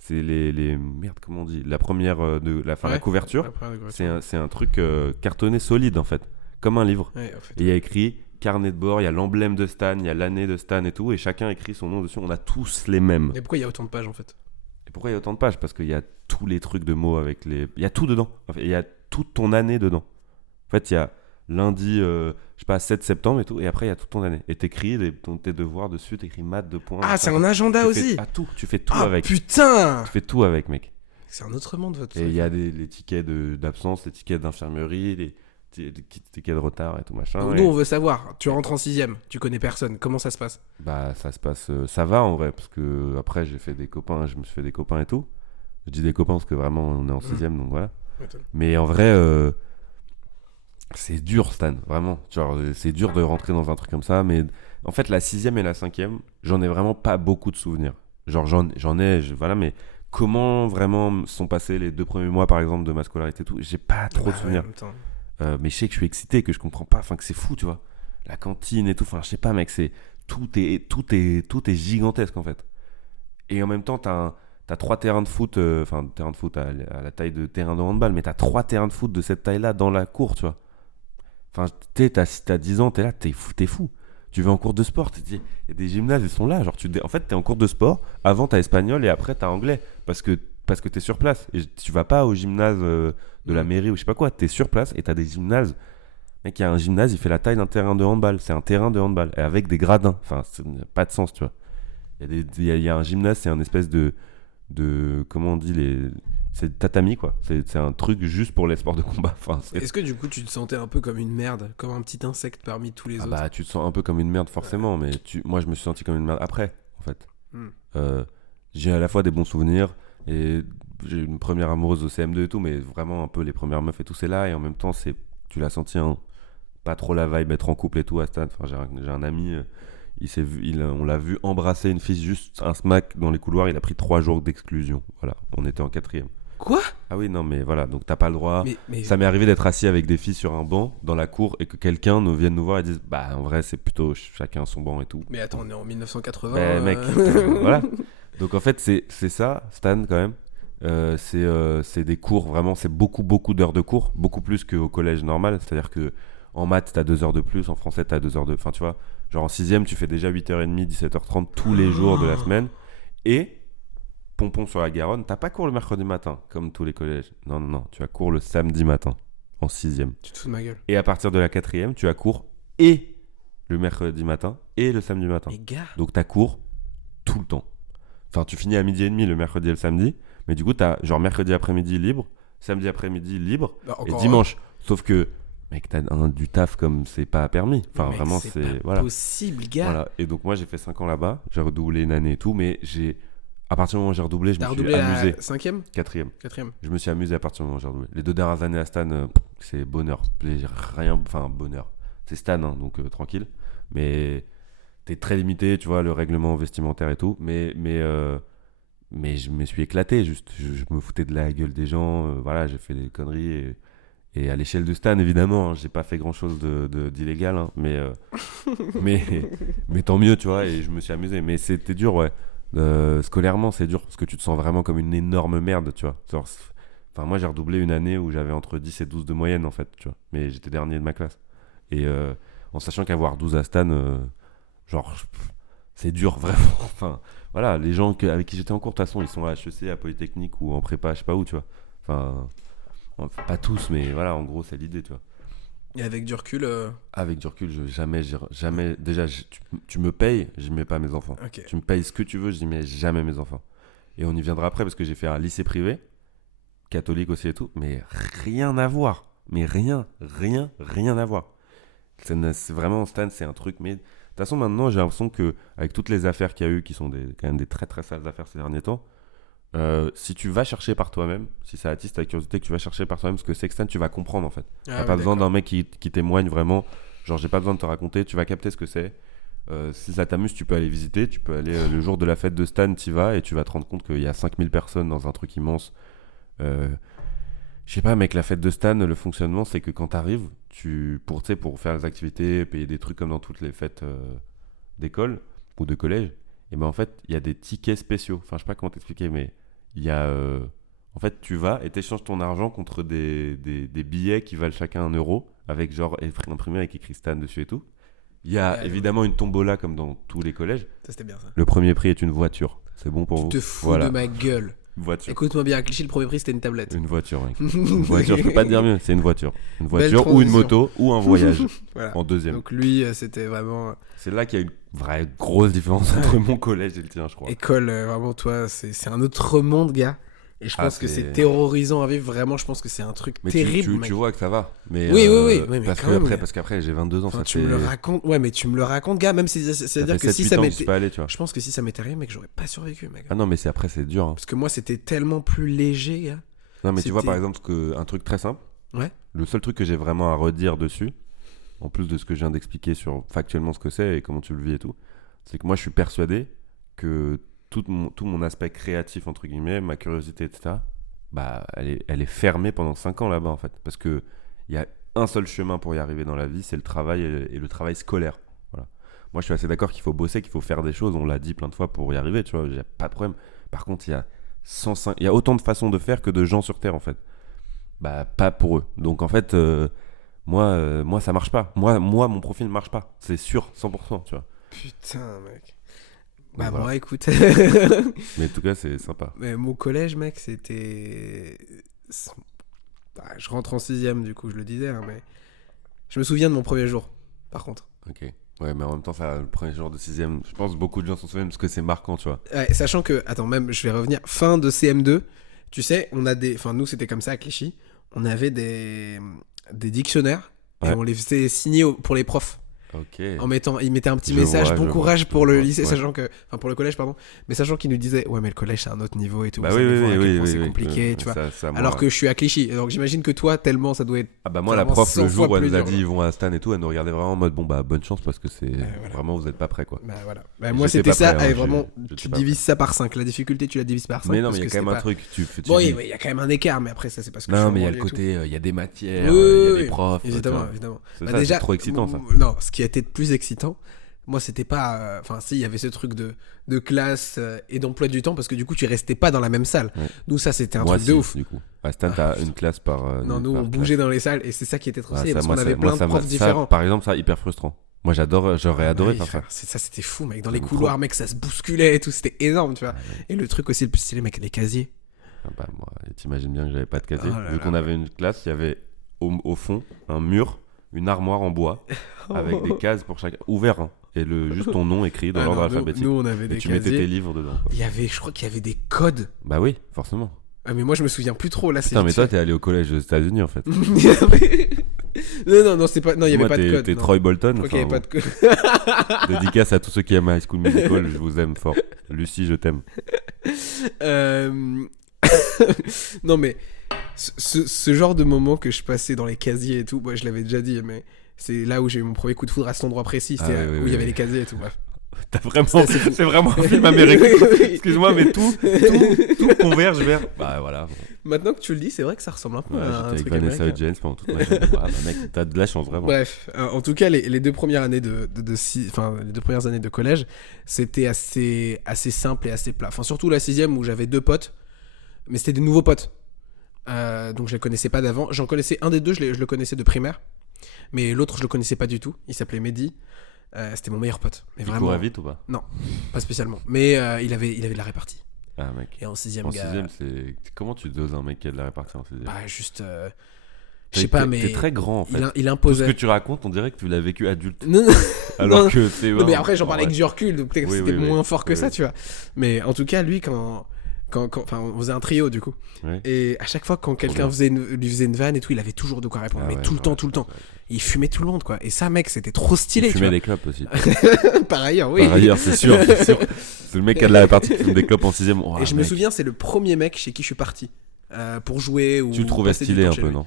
c'est merde, comment on dit? La première, la Ouais. couverture, Après, d'accord, c'est un truc cartonné solide, en fait. Comme un livre. ouais, en fait. Et il y a écrit carnet de bord, il y a l'emblème de Stan, il y a l'année de Stan et tout, et chacun écrit son nom dessus. On a tous les mêmes. Et pourquoi il y a autant de pages, en fait? Et pourquoi il y a autant de pages? Parce qu'il y a tous les trucs de mots avec les. Il y a tout dedans. En fait, il y a toute ton année dedans. En fait, il y a lundi, je sais pas, 7 septembre et tout, et après, il y a toute ton année. Et t'écris tes devoirs dessus, t'écris maths, 2 points. Ah, c'est machin. un agenda Tu aussi! fais tout, tu fais tout Ah, avec. putain! Tu fais tout avec, mec. C'est un autre monde, votre Et truc. il y a les tickets d'absence, les tickets d'infirmerie, les tickets de retard et tout machin. Donc, Et nous, on veut savoir. Tu rentres en 6ème, tu connais personne. Comment ça se passe? bah, ça se passe, ça va en vrai, parce que après, j'ai fait des copains, je me suis fait des copains et tout. Je dis des copains parce que vraiment, on est en 6ème, donc voilà. Mais en vrai, c'est dur, Stan, vraiment. Genre, c'est dur de rentrer dans un truc comme ça. Mais en fait, la 6ème et la 5ème, j'en ai vraiment pas beaucoup de souvenirs. Genre, j'en ai, voilà, mais comment vraiment sont passés les 2 premiers mois, par exemple, de ma scolarité et tout, j'ai pas trop Bah de ouais, souvenirs. en même temps. Mais je sais que je suis excité, que je comprends pas, enfin, que c'est fou, tu vois. La cantine et tout, enfin, je sais pas, mec, tout est gigantesque, en fait. Et en même temps, t'as 3 terrains de foot, enfin, terrain de foot à la taille de terrain de handball, mais t'as 3 terrains de foot de cette taille-là dans la cour, tu vois. Enfin, si t'as 10 ans, t'es là, t'es fou. Tu vas en cours de sport, il y a des gymnases, ils sont là. Genre, en fait, t'es en cours de sport, avant t'as espagnol et après t'as anglais. Parce que t'es sur place. Et tu vas pas au gymnase de la mairie ou je sais pas quoi, t'es sur place et t'as des gymnases. Mec, il y a un gymnase, il fait la taille d'un terrain de handball. C'est un terrain de handball. Et avec des gradins. Enfin, ça n'a pas de sens, tu vois. Il y a un gymnase, c'est un espèce comment on dit, c'est tatami, quoi. C'est un truc juste pour les sports de combat. Enfin, Est-ce que du coup, tu te sentais un peu comme une merde, comme un petit insecte parmi tous les ah autres? bah, tu te sens un peu comme une merde, forcément. Mais moi, je me suis senti comme une merde après, en fait. Hmm. Euh, j'ai à la fois des bons souvenirs et j'ai une première amoureuse au CM2 et tout, mais vraiment un peu les premières meufs et tout, c'est là. Et en même temps, tu l'as senti, hein, pas trop la vibe, être en couple et tout à Stade. Enfin, j'ai un ami, on l'a vu embrasser une fille, juste un smack dans les couloirs. Il a pris 3 jours d'exclusion. Voilà, on était en 4ème. Quoi? Ah oui, non, mais voilà, donc t'as pas le droit. Mais Ça m'est arrivé d'être assis avec des filles sur un banc dans la cour et que quelqu'un vienne nous voir et dise bah en vrai c'est plutôt chacun son banc et tout. Mais attends, on est en 1980. Ben, mec, voilà. Donc en fait, c'est ça, Stan, quand même. C'est des cours, vraiment, c'est beaucoup d'heures de cours, beaucoup plus qu'au collège normal. C'est-à-dire que en maths, t'as 2 heures de plus, en français, t'as 2 heures de. Enfin, tu vois, genre en 6ème, tu fais déjà 8h30, 17h30 tous les jours de la semaine. Et, pompon sur la Garonne, t'as pas cours le mercredi matin, comme tous les collèges. Non, non, non, tu as cours le samedi matin, en 6ème. Tu te fous de ma gueule. Et à partir de la 4ème, tu as cours et le mercredi matin et le samedi matin. Mais gars. Donc t'as cours tout le temps. Enfin, tu finis à 12h30 le mercredi et le samedi, mais du coup, t'as genre mercredi après-midi libre, samedi après-midi libre, Bah, et encore dimanche. Sauf que, mec, t'as du taf comme c'est pas permis. Mais Enfin, mec, vraiment, c'est c'est. pas Voilà. possible, gars. Voilà. Et donc, moi, j'ai fait 5 ans là-bas, j'ai redoublé une année et tout, mais à partir du moment où j'ai redoublé, je T'as me suis redoublé amusé. la 5ème? 4ème. 4ème? Je me suis amusé à partir du moment où j'ai redoublé. Les 2 dernières années à Stan, c'est bonheur. Plaisir, rien. Enfin, bonheur. C'est Stan, hein, donc tranquille. Mais t'es très limité, tu vois, le règlement vestimentaire et tout. Mais je me suis éclaté, juste. Je me foutais de la gueule des gens. Voilà, j'ai fait des conneries. Et à l'échelle de Stan, évidemment, hein, j'ai pas fait grand chose d'illégal. Hein, mais, mais tant mieux, tu vois. Et je me suis amusé. Mais c'était dur, ouais. Scolairement, c'est dur parce que tu te sens vraiment comme une énorme merde, tu vois. Enfin, moi, j'ai redoublé une année où j'avais entre 10 et 12 de moyenne, en fait, tu vois. Mais j'étais dernier de ma classe. Et en sachant qu'avoir 12 à Stan, genre, c'est dur, vraiment. Enfin, voilà, les gens avec qui j'étais en cours, de toute façon, ils sont à HEC, à Polytechnique ou en prépa, je sais pas où, tu vois. Enfin, pas tous, mais voilà, en gros, c'est l'idée, tu vois. Et avec du recul, Avec du recul, jamais. Déjà, tu me payes, j'y mets pas mes enfants. ok. Tu me payes ce que tu veux, j'y mets jamais mes enfants. Et on y viendra après parce que j'ai fait un lycée privé, catholique aussi et tout, mais rien à voir. Mais rien à voir. C'est vraiment, Stan, c'est un truc, mais... De toute façon, maintenant, j'ai l'impression qu'avec toutes les affaires qu'il y a eu, qui sont quand même des très très sales affaires ces derniers temps, si tu vas chercher par toi-même, si ça attise ta curiosité, que tu vas chercher par toi-même ce que c'est que Stan, tu vas comprendre en fait. T'as pas besoin d'un mec qui témoigne vraiment, genre j'ai pas besoin de te raconter, tu vas capter ce que c'est. Si ça t'amuse, tu peux aller visiter, tu peux aller le jour de la fête de Stan, t'y vas et tu vas te rendre compte qu'il y a 5000 personnes dans un truc immense. Je sais pas, mec, la fête de Stan, le fonctionnement, c'est que quand t'arrives, pour faire les activités, payer des trucs comme dans toutes les fêtes d'école ou de collège, et ben en fait, il y a des tickets spéciaux. Enfin, je sais pas comment t'expliquer, mais il y a... en fait, tu vas et t'échanges ton argent contre des billets qui valent chacun 1 euro, avec genre imprimé avec écrit Stan dessus et tout. Il y a évidemment une tombola comme dans tous les collèges. Ça, c'était bien ça. Le premier prix est une voiture. C'est bon pour vous? Tu te fous de ma gueule. Une voiture. Écoute-moi bien, à Clichy, le premier prix, c'était une tablette. Une voiture, mec. Une voiture, je peux pas te dire mieux. C'est une voiture. Une voiture ou une moto ou un voyage. Voilà. En deuxième. Donc lui, c'était vraiment... C'est là qu'il y a une vraie grosse différence entre mon collège et le tien, je crois. École, vraiment, toi, c'est un autre monde, gars. Et je pense que c'est terrorisant à vivre. Vraiment, je pense que c'est un truc terrible, mec. Tu vois que ça va. Mais, oui, mais parce qu'après, j'ai 22 ans. Enfin, tu me le racontes. Ouais, mais tu me le racontes, gars. Même si c'est-à-dire que si ça m'était... Je pense que si ça m'était arrivé, mec, j'aurais pas survécu, mec. Ah non, mais après, c'est dur. Hein. Parce que moi, c'était tellement plus léger, gars. Non, mais tu vois, par exemple, un truc très simple. Ouais. Le seul truc que j'ai vraiment à redire dessus, en plus de ce que je viens d'expliquer sur factuellement ce que c'est et comment tu le vis et tout, c'est que moi, je suis persuadé que tout mon aspect créatif, entre guillemets, ma curiosité, etc., bah, elle est fermée pendant 5 ans là-bas, en fait. Parce qu'il y a un seul chemin pour y arriver dans la vie, c'est le travail et le travail scolaire. Voilà. Moi, je suis assez d'accord qu'il faut bosser, qu'il faut faire des choses, on l'a dit plein de fois pour y arriver, tu vois, j'ai pas de problème. Par contre, il y a autant de façons de faire que de gens sur Terre, en fait. Bah, pas pour eux. Donc, en fait, moi, ça marche pas. Moi, mon profil ne marche pas. C'est sûr, 100%, tu vois. Putain, mec. Bah, voilà. moi, écoute. Mais en tout cas, c'est sympa. Mais mon collège, mec, c'était... Bah, je rentre en 6ème, du coup, je le disais, hein, mais... Je me souviens de mon premier jour, par contre. Ok. Ouais, mais en même temps, ça, le premier jour de 6ème, je pense que beaucoup de gens s'en souviennent parce que c'est marquant, tu vois. Ouais, sachant que... Attends, même, je vais revenir. Fin de CM2, tu sais, on a des... Enfin, nous, c'était comme ça à Clichy. On avait des dictionnaires et on les faisait signer pour les profs. Ok. Ils mettaient un petit message, bon courage pour le lycée, sachant que, enfin pour le collège pardon, mais sachant qu'ils nous disaient ouais mais le collège c'est un autre niveau et tout, bah c'est compliqué, tu vois. Alors que je suis à Clichy, donc j'imagine que toi tellement ça doit être. Ah bah moi la prof le jour où elle nous a dit ils vont à Stan et tout, elle nous regardait vraiment en mode bon bah bonne chance parce que c'est vraiment vous êtes pas prêts quoi. Bah voilà. Bah moi c'était ça, vraiment tu divises ça par 5, la difficulté tu la divises par 5. Mais non mais il y a quand même un truc, bon il y a quand même un écart, mais après ça c'est parce que. Non mais il y a le côté, il y a des matières, il y a des profs. Évidemment. C'est trop excitant ça. Non, ce qui a été plus excitant, moi c'était pas enfin si il y avait ce truc de classe et d'emploi du temps parce que du coup tu restais pas dans la même salle. Nous ça c'était un truc de ouf du coup. À Stan t'as une classe par non nous on bougeait dans les salles et c'est ça qui était trop stylé parce qu'on avait plein de profs différents. Par exemple ça hyper frustrant. Moi j'aurais adoré faire ça. Ça c'était fou mec, dans les couloirs mec ça se bousculait et tout, c'était énorme tu vois. Et le truc aussi le plus stylé mec, les casiers. Bah moi t'imagines bien que j'avais pas de casier vu qu'on avait une classe, il y avait au fond un mur, une armoire en bois avec des cases pour chaque ouvert hein, et juste ton nom écrit dans l'ordre alphabétique. Nous on avait des casiers. Tu mettais tes livres dedans. Quoi. Je crois qu'il y avait des codes. Bah oui, forcément. Ah mais moi je me souviens plus trop là. Putain mais toi t'es allé au collège aux États-Unis en fait. non c'est pas, non il y avait pas de code. T'es Troy Bolton. Ok, pas de code. Dédicace à tous ceux qui aiment High School Musical, je vous aime fort. Lucie, je t'aime. Non mais ce genre de moment que je passais dans les casiers et tout, moi je l'avais déjà dit, mais c'est là où j'ai eu mon premier coup de foudre à cet endroit précis, c'était où il y avait les casiers et tout. Bref. C'est vraiment un film américain. Excuse-moi, mais tout converge vers. Bah voilà. Maintenant que tu le dis, c'est vrai que ça ressemble un peu à un truc américain. Vanessa Hudgens pendant toute ma chaîne. Bah mec, t'as de la chance vraiment. Bref, en tout cas, les 2 premières années les 2 premières années de collège, c'était assez simple et assez plat. Enfin, surtout la 6ème où j'avais 2 potes, mais c'était des nouveaux potes. Donc je les connaissais pas d'avant. J'en connaissais un des 2, je le connaissais de primaire, mais l'autre je le connaissais pas du tout. Il s'appelait Mehdi. C'était mon meilleur pote. Mais il courait vite ou pas? Non, pas spécialement. Mais il avait de la répartie. Ah mec. Et en 6ème, en 6ème, c'est comment tu doses un mec qui a de la répartie en 6ème? Bah juste, je sais pas, mais t'es très grand en fait. Il imposait. Tout ce que tu racontes, on dirait que tu l'as vécu adulte. Non. Alors que c'est. Non, mais après j'en parlais avec du recul, donc peut-être que c'était moins fort que ça, tu vois. Mais en tout cas, lui quand Enfin, on faisait un trio du coup. Ouais. Et à chaque fois, quand quelqu'un bien. lui faisait une vanne et tout, il avait toujours de quoi répondre. Ah Mais ouais, tout le temps, ouais, tout le temps. ouais. Il fumait tout le monde, quoi. Et ça, mec, c'était trop Il stylé, tu fumait vois. des clopes aussi. Par ailleurs, oui. Par ailleurs, c'est sûr, c'est sûr. C'est le mec qui a de la répartie qui fume des clopes en 6ème. Et je me souviens, c'est le premier mec chez qui je suis parti pour jouer ou Tu le trouvais passer du stylé temps un chez peu, lui. non?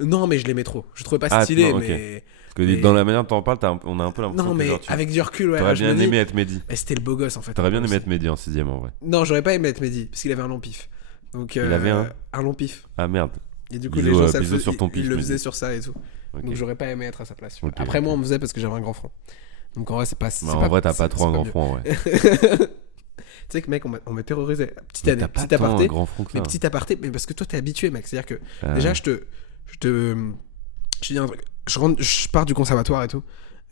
Non, mais je l'aimais trop. Je le trouvais pas Ah, stylé, non, ok. mais Parce que mais- dans la manière dont t'en parles, on a un peu l'impression non, que mais genre, tu avec du recul, ouais. t'aurais je bien me dis, aimé être Mehdi. bah, c'était le beau gosse en fait. T'aurais bien aimé Aussi. être Mehdi en 6ème en vrai. Non, j'aurais pas aimé être Mehdi parce qu'il avait un long pif. Donc, Il avait un long pif. Ah merde. Et du coup, Bisous, les gens, ça bisous le sur ton pif, ils le Mehdi. faisaient sur ça et tout. Ok. Donc, j'aurais pas aimé être à sa place. Ok, Après, ok. moi, on me faisait parce que j'avais un grand front. Donc, en vrai, c'est pas. Bah, en vrai, t'as pas trop un grand mieux. front, ouais. Tu sais que, mec, on m'a terrorisé. Petite Mais année, t'as pas petit tant un aparté. grand front que ça. Mais petit aparté, mais parce que toi, t'es habitué, mec. C'est-à-dire que, Ah, déjà, je te dis un truc. Je pars du conservatoire et tout.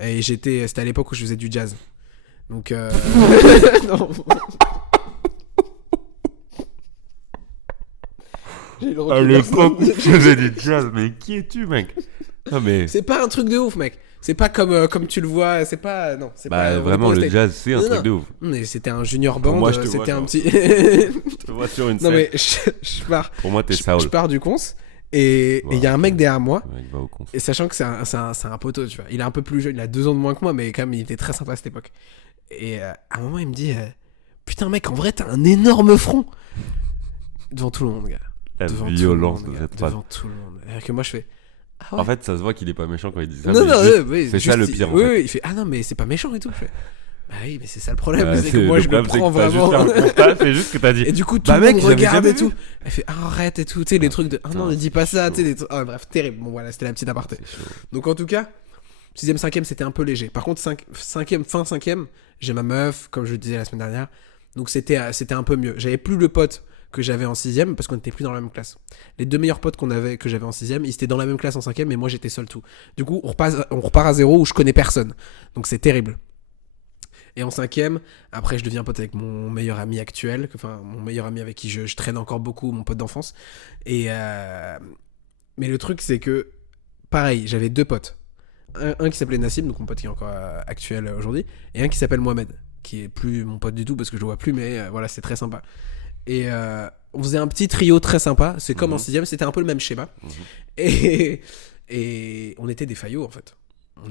Et c'était à l'époque où je faisais du jazz. Donc, non. J'ai eu le recul le personne. con, je faisais du jazz, mais qui es-tu, mec? Ah, mais. C'est pas un truc de ouf, mec. C'est pas comme tu le vois. C'est pas. Non, c'est Bah, pas. vraiment, le State. jazz, c'est un Non, truc non. de ouf. Mais c'était un junior Pour band. moi, je te vois, c'était un genre. petit. Je te vois sur une Non, scène. mais je pars. Pour moi, t'es Je Saul. pars du cons. Et il y a un mec derrière moi. Ouais, il va au con. Et sachant que c'est un poteau, tu vois. Il est un peu plus jeune, il a 2 ans de moins que moi, mais quand même, il était très sympa à cette époque. Et à un moment, il me dit Putain, mec, en vrai, t'as un énorme front. Devant tout le monde, gars. La Devant violence tout le de monde, cette gars. phrase. Devant tout le monde. Et que moi, je fais Ah ouais. En fait, ça se voit qu'il est pas méchant quand il dit ça. non, mais non, juste, oui, c'est juste, ça le pire, en oui, fait. oui, il fait Ah non, mais c'est pas méchant et tout. Je fais Bah oui, mais c'est ça le problème. Bah, c'est que moi, je le problème, c'est prends que t'as vraiment. juste fait un constat, c'est juste que t'as dit. Et du coup, tout Bah, le mec, monde j'avais regarde jamais et tout. vu. Elle fait arrête et tout. Tu sais, les trucs de Ah non, putain, ne dis pas c'est ça. chaud. Tu sais, des trucs. Bref, terrible. Bon, voilà, c'était la petite aparté. C'est chaud. Donc en tout cas, 6ème, 5ème, c'était un peu léger. Par contre, 5ème, fin 5ème, j'ai ma meuf, comme je le disais la semaine dernière. Donc c'était un peu mieux. J'avais plus le pote que j'avais en 6ème parce qu'on n'était plus dans la même classe. Les 2 meilleurs potes que j'avais en 6ème, ils étaient dans la même classe en 5ème, mais moi j'étais seul tout. Du coup, on repart à zéro où je connais personne. Donc c'est terrible. Et en 5ème, après je deviens pote avec mon meilleur ami actuel, enfin mon meilleur ami avec qui je traîne encore beaucoup, mon pote d'enfance. Mais le truc c'est que, pareil, j'avais 2 potes. Un qui s'appelait Nassim, donc mon pote qui est encore actuel aujourd'hui, et un qui s'appelle Mohamed, qui est plus mon pote du tout parce que je le vois plus, mais voilà, c'est très sympa. Et on faisait un petit trio très sympa, c'est comme en 6ème, c'était un peu le même schéma. Et on était des faillots en fait. On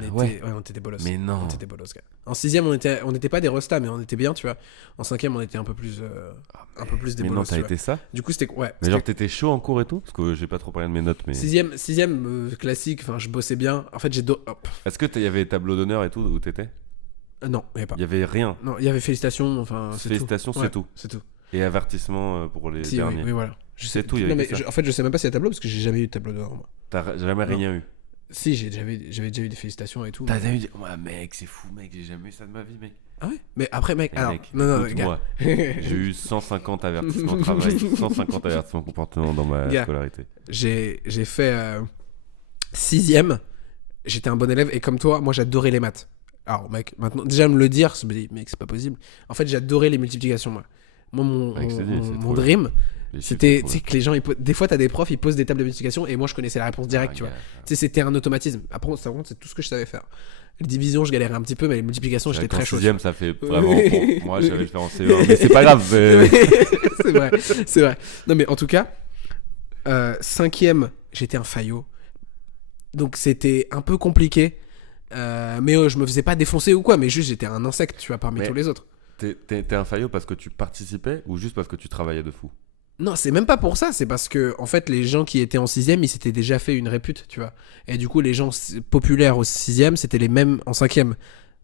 était des bolos. Mais non. On était des bolos, gars. En 6ème, on était pas des restas, mais on était bien, tu vois. En 5ème, on était un peu plus des Mais bolos. non, t'as tu vois. été ça? Du coup, c'était. Ouais. Mais genre, t'étais chaud en cours et tout? Parce que j'ai pas trop parlé de mes notes, mais. 6ème classique, enfin, je bossais bien. En fait, Est-ce que il y avait tableau d'honneur et tout où t'étais? non, il y avait pas. Il y avait rien. Non, il y avait félicitations, enfin, c'est Félicitations, tout. c'est Ouais, tout. C'est tout. Et avertissement pour les Si, derniers. oui, voilà. C'est tout, il y avait Non, mais que ça. en fait, je sais même pas s'il y a tableau parce que j'ai jamais eu de tableau d'honneur, moi. T'as jamais rien eu. Si, j'avais déjà eu des félicitations et tout. T'as jamais eu. Ouais, mec, c'est fou, mec, j'ai jamais eu ça de ma vie, mec. Ah ouais. Mais après, mec, Eh, alors. mec, non, gars. écoute-moi, j'ai eu 150 avertissements de travail, 150 avertissements de comportement dans ma Gars. scolarité. J'ai fait 6ème, j'étais un bon élève et comme toi, moi j'adorais les maths. Alors mec, maintenant déjà me le dire, je me dis mec c'est pas possible. En fait j'adorais les multiplications moi. Moi Mec, je te dis, c'est mon trop dream, Les chiffres, c'était c'est tu trop sais que les gens des fois t'as des profs ils posent des tables de multiplication et moi je connaissais la réponse bien. directe Ah, tu vois. gars, Tu sais c'était un automatisme. Après ça compte c'est tout ce que je savais faire. Les divisions je galérais un petit peu mais les multiplications c'est j'étais vrai très qu'en chaud. sixième, ça fait vraiment. Oui. Moi, je savais le faire en CE1, mais c'est pas grave. C'est vrai. Non mais en tout cas, 5ème j'étais un faillot. Donc c'était un peu compliqué. Mais je me faisais pas défoncer ou quoi, mais juste j'étais un insecte, tu vois, parmi Mais- tous les autres. T'es un faillot parce que tu participais ou juste parce que tu travaillais de fou? Non, c'est même pas pour ça, c'est parce que, en fait, les gens qui étaient en 6ème, ils s'étaient déjà fait une répute, tu vois. Et du coup, les gens populaires au 6ème, c'était les mêmes en 5ème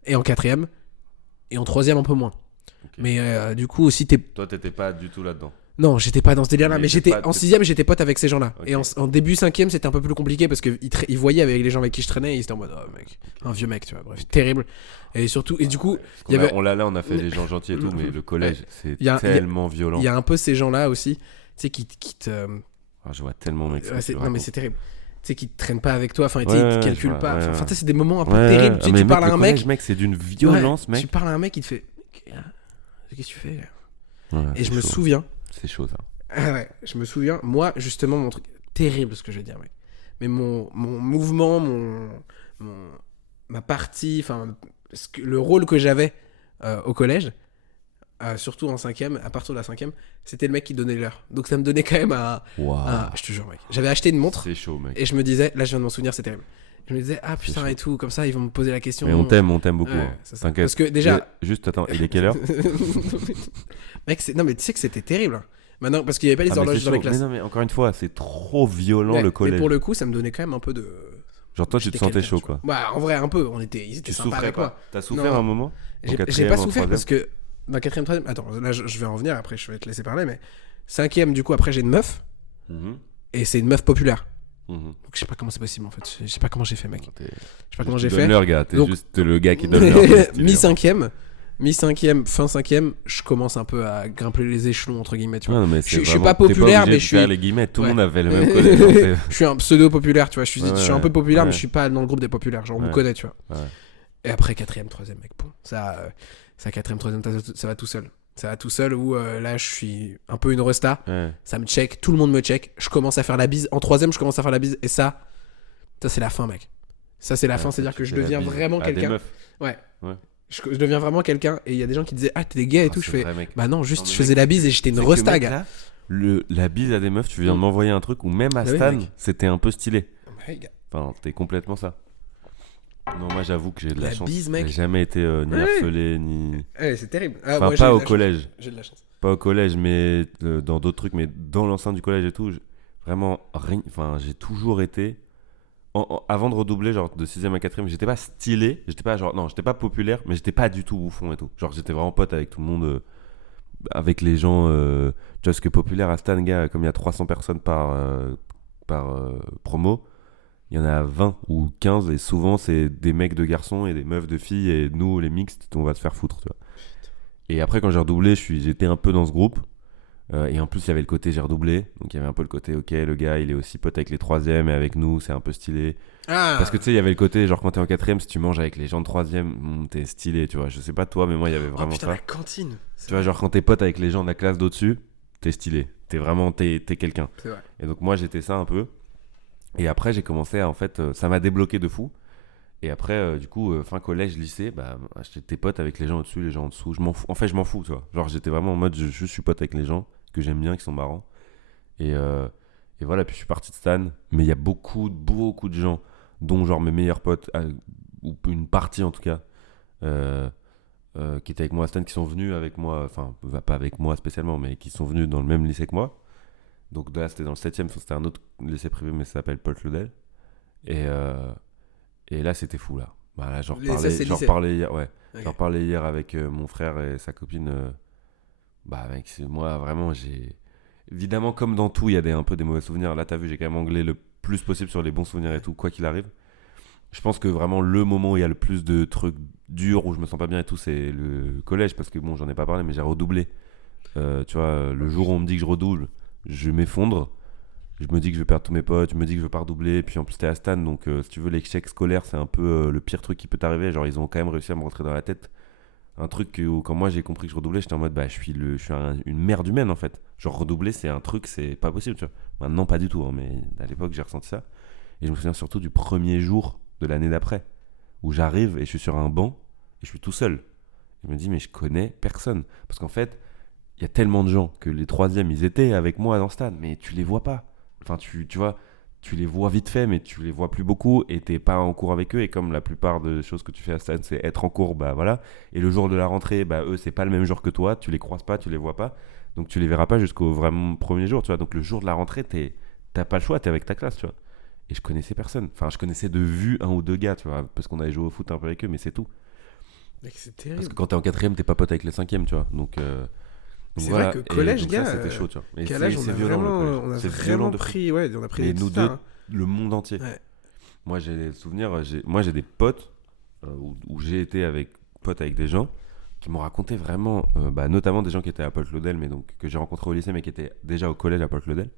et en 4ème, et en 3ème un peu moins. Ok. Mais du coup, aussi, Toi, t'étais pas du tout là-dedans. Non, j'étais pas dans ce délire-là, Mais mais t'es j'étais pas- en 6ème, j'étais pote avec ces gens-là. Ok. Et en début 5ème, c'était un peu plus compliqué parce qu'ils voyaient avec les gens avec qui je traînais, et ils étaient en mode, oh mec, un vieux mec, tu vois, bref, terrible. Et surtout, et du coup, il y avait. On a fait les gens gentils et tout, mais le collège, c'est Il y a- tellement violent. Il y a un peu ces gens-là aussi, tu sais, qui te. Ah, je vois tellement, mec. Ouais, non, mais c'est terrible. Tu sais, qui te traînent pas avec toi, enfin, tu sais, Ouais, ils te ouais, calculent je vois, pas. ouais, Enfin, ouais. tu sais, c'est des moments un peu Ouais, terribles. Tu sais, mais tu parles à le un mec. collège, mec, c'est d'une violence, ouais, mec. Tu parles à un mec, il te fait. Qu'est-ce que tu fais là Ouais, Et je c'est me chaud. souviens. C'est chaud, ça. Ah ouais, je me souviens. Moi, justement, mon truc. Terrible ce que je vais dire, mec. Mais mon mouvement, ma partie, enfin, le rôle que j'avais au collège, surtout en 5ème, à partir de la 5ème, c'était le mec qui donnait l'heure. Donc ça me donnait quand même Waouh. je te jure, mec. J'avais acheté une montre C'est chaud, mec. et je me disais, là je viens de m'en souvenir, c'est terrible. Je me disais, ah putain chaud. et tout, comme ça ils vont me poser la question. Mais on t'aime beaucoup. Ouais, hein. c'est ça. T'inquiète. Parce que déjà. Juste, attends, il est quelle heure? Mec, non mais tu sais que c'était terrible. Hein. Maintenant, parce qu'il n'y avait pas les Ah, mais horloges c'est dans les chaud. classes. Mais non, mais encore une fois, c'est trop violent Ouais, le collège. mais pour le coup, ça me donnait quand même un peu de. Genre, toi, tu te J'étais sentais quelqu'un, chaud, tu vois. quoi. Ouais, en vrai, un peu. Ils étaient Tu sympas souffrais avec moi. pas? T'as souffert Non. un moment? J'ai pas souffert parce que dans 4ème, 3ème. Attends, là je vais en revenir, après je vais te laisser parler, mais 5ème, du coup, après j'ai une meuf, et c'est une meuf populaire. Donc je sais pas comment c'est possible en fait. Je sais pas comment j'ai fait, mec. Je sais pas comment j'ai fait. Donne-leur, gars. T'es Donc- juste le gars qui donne l'heure. Mi-5ème, fin 5ème, je commence un peu à grimper les échelons, entre guillemets, tu vois. Non, mais Je suis pas populaire, mais je suis. les guillemets, tout le Ouais. monde avait le même collège. en fait. Je suis un pseudo-populaire, tu vois. Je suis un peu populaire, ouais. mais je suis pas dans le groupe des populaires. Genre, on me Ouais. connaît, tu vois. Ouais. Et après, 4ème, 3ème, mec, bon. Ça 4ème, 3ème, ça va tout seul. Ça va tout seul où là, je suis un peu une resta. Ouais. Ça me check, tout le monde me check. Je commence à faire la bise. En 3ème, je commence à faire la bise. Et ça c'est la fin, mec. Ça, c'est la fin. C'est-à-dire que je deviens vraiment Ah, des quelqu'un. meufs. Ouais. Ouais. Je deviens vraiment quelqu'un. Et il y a des gens qui disaient, ah, t'es gay et Ah, tout. Je c'est fais, vrai, mec. bah non, juste, Non, mais je faisais la bise et j'étais une C'est que, resta, mec, gars. là, la bise à des meufs, tu viens de Mm. m'envoyer un truc où même à Ah oui, Stan, mec. c'était un peu stylé. Ouais, gars. Enfin, t'es complètement ça. Non, moi j'avoue que j'ai de la La chance. bise, mec. J'ai jamais été ni Ouais. harcelé, ni. Ouais, c'est terrible. Ah, Enfin, moi, j'ai pas de au la chance. collège. J'ai de la chance. Pas au collège, mais dans d'autres trucs, mais dans l'enceinte du collège et tout, vraiment, enfin, j'ai toujours été. Avant de redoubler, genre de 6ème à 4ème, j'étais pas stylé, j'étais pas populaire, mais j'étais pas du tout bouffon et tout. Genre, j'étais vraiment pote avec tout le monde, avec les gens. Tu vois, ce que populaire à Stan, gars, comme il y a 300 personnes par promo, il y en a 20 ou 15, et souvent c'est des mecs de garçons et des meufs de filles, et nous, les mixtes, on va se faire foutre, tu vois. Et après, quand j'ai redoublé, j'étais un peu dans ce groupe. Et en plus, il y avait le côté j'ai redoublé. Donc, il y avait un peu le côté, ok, le gars, il est aussi pote avec les 3ème et avec nous, c'est un peu stylé. Ah. Parce que tu sais, il y avait le côté, genre, quand t'es en 4ème, si tu manges avec les gens de 3ème, t'es stylé, tu vois. Je sais pas toi, mais moi, il y avait Oh vraiment putain, ça. la cantine. Tu vois, genre, quand t'es pote avec les gens de la classe d'au-dessus, t'es stylé. T'es quelqu'un. C'est vrai. Et donc, moi, j'étais ça un peu. Et après, j'ai commencé à, en fait, ça m'a débloqué de fou. Et après, du coup, fin collège, lycée, bah, j'étais pote avec les gens au-dessus, les gens en dessous. En fait, je m'en fous, tu vois. Genre, j'étais vraiment en mode, je suis pote avec les gens que j'aime bien, qui sont marrants. Et voilà, puis je suis parti de Stan. Mais il y a beaucoup de gens, dont genre mes meilleurs potes, ou une partie en tout cas, qui étaient avec moi à Stan, qui sont venus avec moi, enfin, pas avec moi spécialement, mais qui sont venus dans le même lycée que moi. Donc là, c'était dans le 7ème, c'était un autre lycée privé, mais ça s'appelle Paul Claudel. Et là, c'était fou, là. Bah, là, j'en reparlais hier, ouais. Okay. J'en reparlais hier avec mon frère et sa copine. Bah, mec, moi, vraiment, j'ai. Évidemment, comme dans tout, il y a un peu des mauvais souvenirs. Là, t'as vu, j'ai quand même anglais le plus possible sur les bons souvenirs et tout, quoi qu'il arrive. Je pense que vraiment, le moment où il y a le plus de trucs durs, où je me sens pas bien et tout, c'est le collège. Parce que bon, j'en ai pas parlé, mais j'ai redoublé. Tu vois, le jour où on me dit que je redouble, je m'effondre. Je me dis que je vais perdre tous mes potes, je me dis que je vais pas redoubler. Et puis en plus, t'es à Stan, donc si tu veux, l'échec scolaire, c'est un peu le pire truc qui peut t'arriver. Genre, ils ont quand même réussi à me rentrer dans la tête. Un truc où, quand moi j'ai compris que je redoublais, j'étais en mode, bah, je suis une merde humaine en fait. Genre, redoubler, c'est un truc, c'est pas possible, tu vois. Maintenant, pas du tout, hein, mais à l'époque, j'ai ressenti ça. Et je me souviens surtout du premier jour de l'année d'après, où j'arrive et je suis sur un banc et je suis tout seul. Je me dis, mais je connais personne. Parce qu'en fait, il y a tellement de gens que les 3ème, ils étaient avec moi dans le stade, mais tu les vois pas. Enfin, tu vois, tu les vois vite fait, mais tu les vois plus beaucoup et t'es pas en cours avec eux. Et comme la plupart des choses que tu fais à stade, c'est être en cours, bah voilà. Et le jour de la rentrée, bah eux, c'est pas le même jour que toi. Tu les croises pas, tu les vois pas. Donc tu les verras pas jusqu'au vraiment premier jour, tu vois. Donc le jour de la rentrée, t'as pas le choix, t'es avec ta classe, tu vois. Et je connaissais personne. Enfin, je connaissais de vue un ou deux gars, tu vois, parce qu'on avait joué au foot un peu avec eux, mais c'est tout. Mec, c'est terrible. Parce que quand t'es en 4ème, t'es pas pote avec les 5ème, tu vois. Donc c'est voilà. vrai que collège, donc gars, ça, c'était chaud, tu vois. Mais collège, c'est on a violent, le vraiment, collège. on a C'est vraiment violent de fou. pris, ouais, on a pris Mais des nous stars, deux, hein. le monde entier. Ouais. Moi, j'ai des souvenirs. Moi, j'ai des potes où j'ai été pote avec des gens qui m'ont raconté vraiment, notamment des gens qui étaient à Paul Claudel, mais donc que j'ai rencontré au lycée, mais qui étaient déjà au collège à Paul Claudel,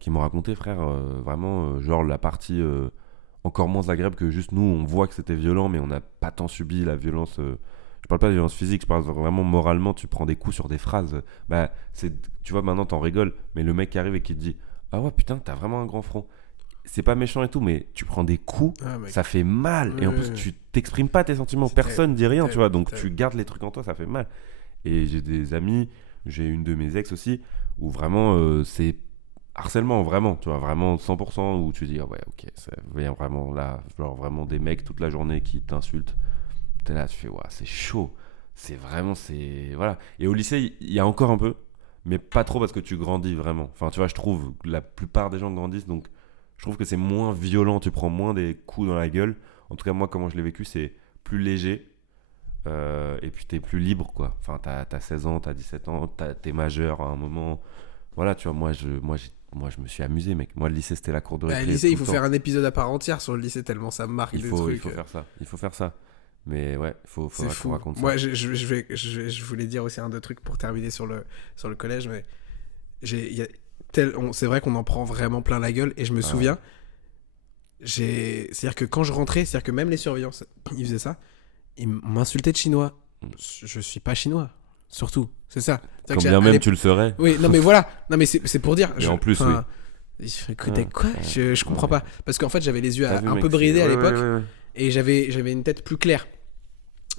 qui m'ont raconté, frère, vraiment, genre la partie encore moins agréable que juste nous, on voit que c'était violent, mais on n'a pas tant subi la violence. Je parle pas de violence physique, je parle vraiment moralement, tu prends des coups sur des phrases. Bah, tu vois, maintenant, t'en rigoles, mais le mec qui arrive et qui te dit « Ah ouais, putain, t'as vraiment un grand front. » C'est pas méchant et tout, mais tu prends des coups, ça fait mal. Et en plus, tu t'exprimes pas tes sentiments, personne dit rien, tu vois, donc tu gardes les trucs en toi, ça fait mal. Et j'ai des amis, j'ai une de mes ex aussi, où vraiment c'est harcèlement, vraiment, tu vois, vraiment 100%, où tu dis, ah ouais, ok, ça vient vraiment là, genre vraiment des mecs toute la journée qui t'insultent. T'es là, tu fais, ouais, c'est chaud. C'est vraiment, c'est. Voilà. Et au lycée, il y a encore un peu, mais pas trop parce que tu grandis vraiment. Enfin, tu vois, je trouve que la plupart des gens grandissent, donc je trouve que c'est moins violent, tu prends moins des coups dans la gueule. En tout cas, moi, comment je l'ai vécu, c'est plus léger. Et puis t'es plus libre, quoi. Enfin, t'as 16 ans, t'as 17 ans, t'es majeur à un moment. Voilà, tu vois, moi, je me suis amusé, mec. Moi, le lycée, c'était la cour de Bah, récré le lycée, tout il le faut temps. faire un épisode à part entière sur le lycée tellement ça me marque Il des faut, trucs. il faut faire ça. Il faut faire ça. Mais ouais, C'est faudra qu'on fou. raconte ça. Moi, je voulais dire aussi un deux trucs pour terminer sur le collège, mais il y a c'est vrai qu'on en prend vraiment plein la gueule, et je me Ah souviens, c'est-à-dire que quand je rentrais, c'est-à-dire que même les surveillants, ils faisaient ça, ils m'insultaient de chinois. Mm. Je suis pas chinois, surtout, c'est ça. C'est-à-dire Quand que bien même tu le serais. Oui, non mais voilà, non mais c'est pour dire. Et en plus, enfin, écoutez, quoi, je comprends pas, parce qu'en fait j'avais les yeux T'as vu, un mec, peu bridés à ouais, l'époque, ouais. et j'avais une tête plus claire.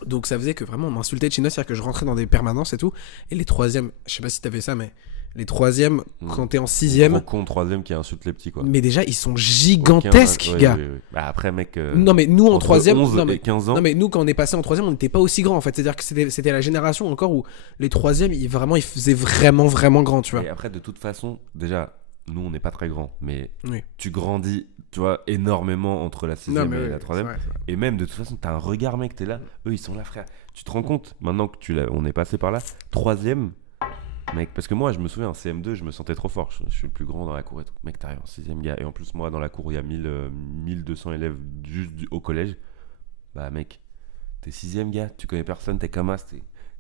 Donc ça faisait que vraiment on m'insultait de chinois, c'est-à-dire que je rentrais dans des permanences et tout. Et les troisièmes, je sais pas si t'avais ça, mais les troisièmes, quand t'es en sixième, Gros con troisième qui insulte les petits, quoi. mais déjà ils sont gigantesques, Aucun- ouais, gars. ouais, ouais. Bah après, mec. Non mais nous en entre troisième, 11 non mais, et 15 ans. non mais nous quand on est passé en troisième, on n'était pas aussi grand en fait. C'est-à-dire que c'était la génération encore où les troisièmes, ils faisaient vraiment vraiment grand, tu vois. Et après, de toute façon, déjà, nous, on n'est pas très grands, mais Oui. tu grandis, tu vois, énormément entre la Non sixième mais et oui, la c'est troisième. vrai, c'est vrai. Et même, de toute façon, t'as un regard, mec, t'es là. Eux, ils sont là, frère. Tu te rends compte, maintenant que on est passé par là, troisième, mec, parce que moi, je me souviens, en CM2, je me sentais trop fort. Je suis le plus grand dans la cour et tout. Mec, t'arrives en sixième, gars. Et en plus, moi, dans la cour, il y a 1200 élèves juste au collège. Bah, mec, t'es sixième, gars, tu connais personne, t'es comme as,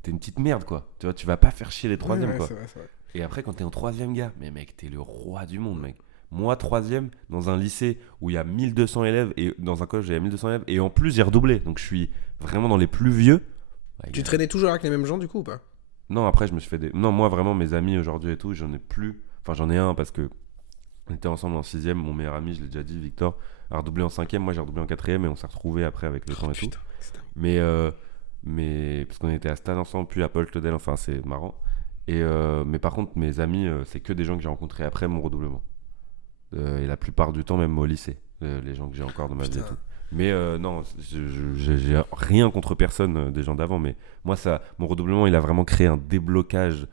t'es une petite merde, quoi. Tu vois, tu vas pas faire chier les troisièmes, Ouais, quoi. c'est vrai, c'est vrai. Et après, quand t'es en troisième, gars, mais mec, t'es le roi du monde, mec. Moi, troisième, dans un lycée où il y a 1200 élèves, et dans un collège où il y a 1200 élèves, et en plus, j'ai redoublé. Donc, je suis vraiment dans les plus vieux. Ouais, Tu gars. traînais toujours avec les mêmes gens du coup ou pas? Non, après, je me suis fait des. Non, moi, vraiment, mes amis aujourd'hui et tout, j'en ai plus. Enfin, j'en ai un parce que on était ensemble en sixième. Mon meilleur ami, je l'ai déjà dit, Victor, a redoublé en cinquième. Moi, j'ai redoublé en quatrième, et on s'est retrouvés après avec le temps et tout. Putain, c'est dingue. Mais parce qu'on était à Stade ensemble, puis à Paul Claudel, enfin, c'est marrant. Mais par contre, mes amis, c'est que des gens que j'ai rencontrés après mon redoublement. Et la plupart du temps, même au lycée, les gens que j'ai encore dans ma vie et Putain. tout. Mais non, j'ai rien contre personne des gens d'avant, mais moi, mon redoublement, il a vraiment créé un déblocage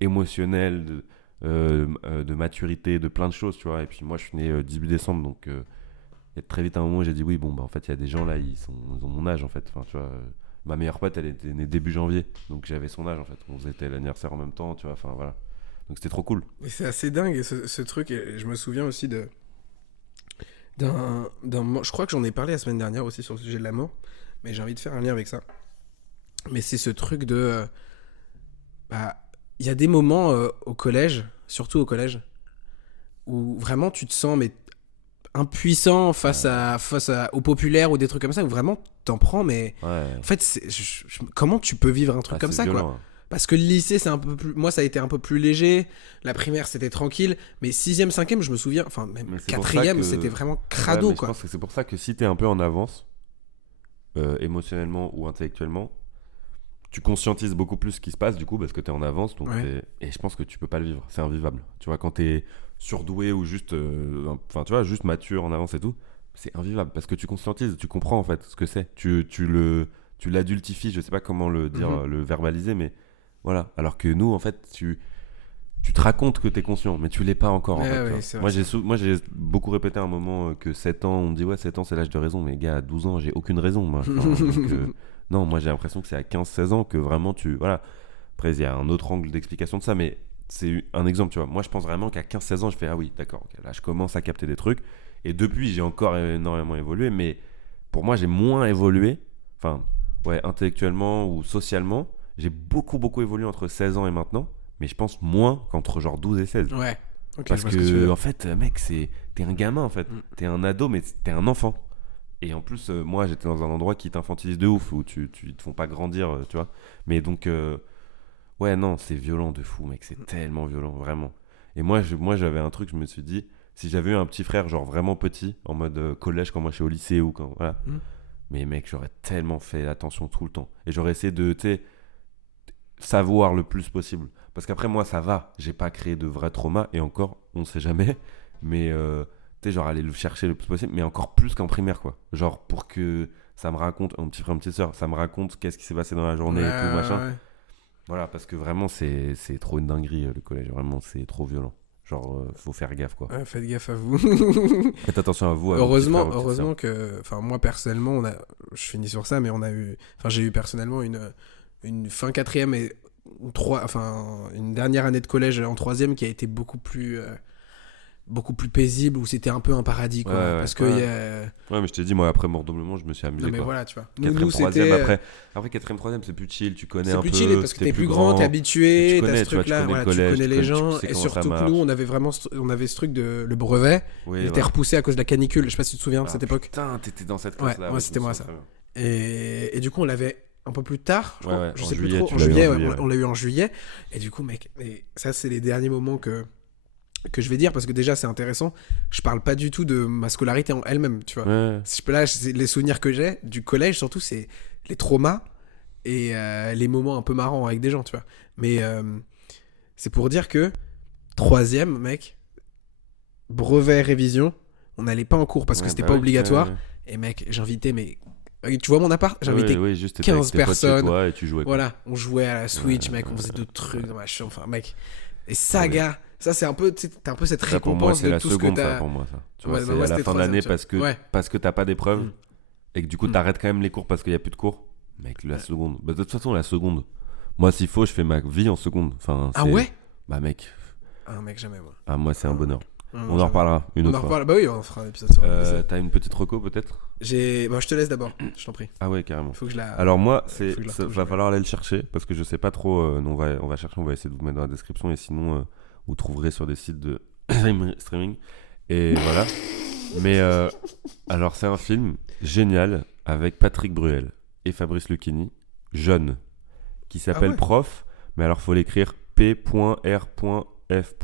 émotionnel, de maturité, de plein de choses, tu vois. Et puis moi, je suis né 18 décembre, donc il y a très vite un moment où j'ai dit oui, bon, bah en fait, il y a des gens là, ils ont mon âge, en fait. Enfin, tu vois, ma meilleure pote, elle était née début janvier, donc j'avais son âge, en fait. On faisait l'anniversaire en même temps, tu vois, enfin voilà. Donc c'était trop cool. Et c'est assez dingue ce truc, et je me souviens aussi je crois que j'en ai parlé la semaine dernière aussi sur le sujet de l'amour, mais j'ai envie de faire un lien avec ça. Mais c'est ce truc de bah, il y a des moments au collège, surtout au collège, où vraiment tu te sens mais impuissant au populaire ou des trucs comme ça, où vraiment t'en prends, mais Ouais. en fait comment tu peux vivre un truc Ah, comme c'est ça, quoi? violent, hein. Parce que le lycée, c'est un peu plus. Moi, ça a été un peu plus léger. La primaire, c'était tranquille. Mais 6ème, 5ème, je me souviens. Enfin, même Mais c'est pour 4ème, ça que- c'était vraiment Ouais, crado, mais je quoi. pense que c'est pour ça que si t'es un peu en avance, émotionnellement ou intellectuellement, tu conscientises beaucoup plus ce qui se passe du coup parce que t'es en avance. Donc Ouais. et je pense que tu peux pas le vivre. C'est invivable. Tu vois, quand t'es surdoué ou juste, enfin, tu vois, juste mature en avance et tout, c'est invivable parce que tu conscientises, tu comprends en fait ce que c'est. Tu l'adultifies. Je sais pas comment le dire, Mhm. le verbaliser, mais voilà. Alors que nous, en fait, tu te racontes que t'es conscient, mais tu l'es pas encore. En Ouais, fait, ouais, tu vois. c'est vrai, Moi, c'est moi, j'ai beaucoup répété à un moment que 7 ans, on me dit ouais, 7 ans, c'est l'âge de raison. Mais gars, à 12 ans, j'ai aucune raison. Moi. Enfin, donc, non, moi, j'ai l'impression que c'est à 15-16 ans que vraiment Voilà. Après, il y a un autre angle d'explication de ça, mais c'est un exemple, tu vois. Moi, je pense vraiment qu'à 15-16 ans, je fais ah oui, d'accord, ok, là, je commence à capter des trucs. Et depuis, j'ai encore énormément évolué, mais pour moi, j'ai moins évolué, enfin, ouais, intellectuellement ou socialement. J'ai beaucoup évolué entre 16 ans et maintenant, mais je pense moins qu'entre genre 12 et 16. Ouais. Ok, Parce je vois ce que tu veux que, dire. en fait, mec, t'es un gamin, en fait. Mm. T'es un ado, mais t'es un enfant. Et en plus, moi, j'étais dans un endroit qui t'infantilise de ouf, où ils te font pas grandir, tu vois. Mais donc, ouais, non, c'est violent de fou, mec. C'est tellement violent, vraiment. Et moi, j'avais un truc, je me suis dit, si j'avais eu un petit frère, genre vraiment petit, en mode collège, quand moi je suis au lycée ou quand. Voilà. Mm. Mais mec, j'aurais tellement fait attention tout le temps. Et j'aurais essayé de, tu sais, savoir le plus possible. Parce qu'après, moi, ça va. J'ai pas créé de vrais traumas. Et encore, on sait jamais. Mais, tu sais, genre, aller le chercher le plus possible. Mais encore plus qu'en primaire, quoi. Genre, pour que ça me raconte, mon petit frère, ma petite soeur, ça me raconte qu'est-ce qui s'est passé dans la journée et tout, machin. Ouais. Voilà, parce que vraiment, c'est trop une dinguerie, le collège. Vraiment, c'est trop violent. Genre, faut faire gaffe, quoi. Ouais, faites gaffe à vous. Faites attention à vous. À vos petits frères, vos petites Heureusement sœurs. que, enfin moi personnellement, je finis sur ça, mais j'ai eu personnellement une fin quatrième et une dernière année de collège en troisième qui a été beaucoup plus paisible, où c'était un peu un paradis, quoi, Ouais, ouais, parce que ouais. Ouais, mais je t'ai dit, moi, après Mort Doublement, je me suis amusé, non mais quoi. voilà, tu vois. Quatrième, troisième, c'était après quatrième, troisième, c'est plus chill, tu connais c'est un plus peu, chill parce que t'es plus grand, t'es habitué, tu connais, t'as ce tu vois, tu truc-là, connais le voilà, tu collège, connais tu les gens, sais et comment ça surtout que marche. nous, on avait ce truc de le brevet, Oui, il était repoussé à cause de la canicule, je sais pas si tu te souviens de cette époque. Putain, t'étais dans cette Ouais, classe-là. moi, c'était moi, je me souviens très Et du coup, on l'avait un peu plus tard, je crois. Ouais, Je en sais plus juillet, trop. tu En l'as eu en juillet, juillet, on l'a eu en juillet. Et du coup, mec, mais ça, c'est les derniers moments que je vais dire, parce que déjà, c'est intéressant. Je parle pas du tout de ma scolarité en elle-même, tu vois. bien. Ouais. Si je peux là, les souvenirs que j'ai du collège, surtout, c'est les traumas et les moments un peu marrants avec des gens, tu vois. Mais c'est pour dire que troisième, mec, brevet, révision, on n'allait pas en cours parce que Ouais, c'était bah pas oui, obligatoire. ouais. Et mec, j'invitais, mais tu vois mon appart, j'invitais Oui, juste t'étais 15 avec tes potes chez personnes. toi et tu jouais, quoi. Voilà, on jouait à la Switch, mec, on faisait d'autres trucs dans ma chambre, enfin, mec. Et ça, gars, ça, c'est un peu, tu sais, t'as un peu cette Ça, pour moi, récompense c'est de la tout ce que seconde, ça, t'as. pour moi, ça. Tu Ouais, vois, bah, c'est moi, à la c'était fin de l'année troisième, tu vois. Ouais. parce que t'as pas d'épreuve Mm. et que du coup, Mm. t'arrêtes quand même les cours parce qu'il y a plus de cours. Mec, la seconde. Bah, de toute façon, la seconde. Moi, s'il faut, je fais ma vie en seconde. Enfin, Ah c'est- ouais. Bah, mec. Ah, mec, jamais, moi. Ah, moi, c'est un bonheur. Non, On non, en jamais. reparlera une On autre en fois. reparle. Bah oui, on fera un épisode sur la lycée. T'as une petite reco, peut-être? Bah, je te laisse d'abord, je t'en prie. Ah ouais, carrément. Faut que je la. Alors moi, faut que je la retrouve, va jamais. falloir aller le chercher parce que je sais pas trop. On va chercher, on va essayer de vous mettre dans la description et sinon vous trouverez sur des sites de streaming. Et voilà. Mais alors c'est un film génial avec Patrick Bruel et Fabrice Lucchini, jeune, qui s'appelle ouais. Prof. Mais alors faut l'écrire P.R.F.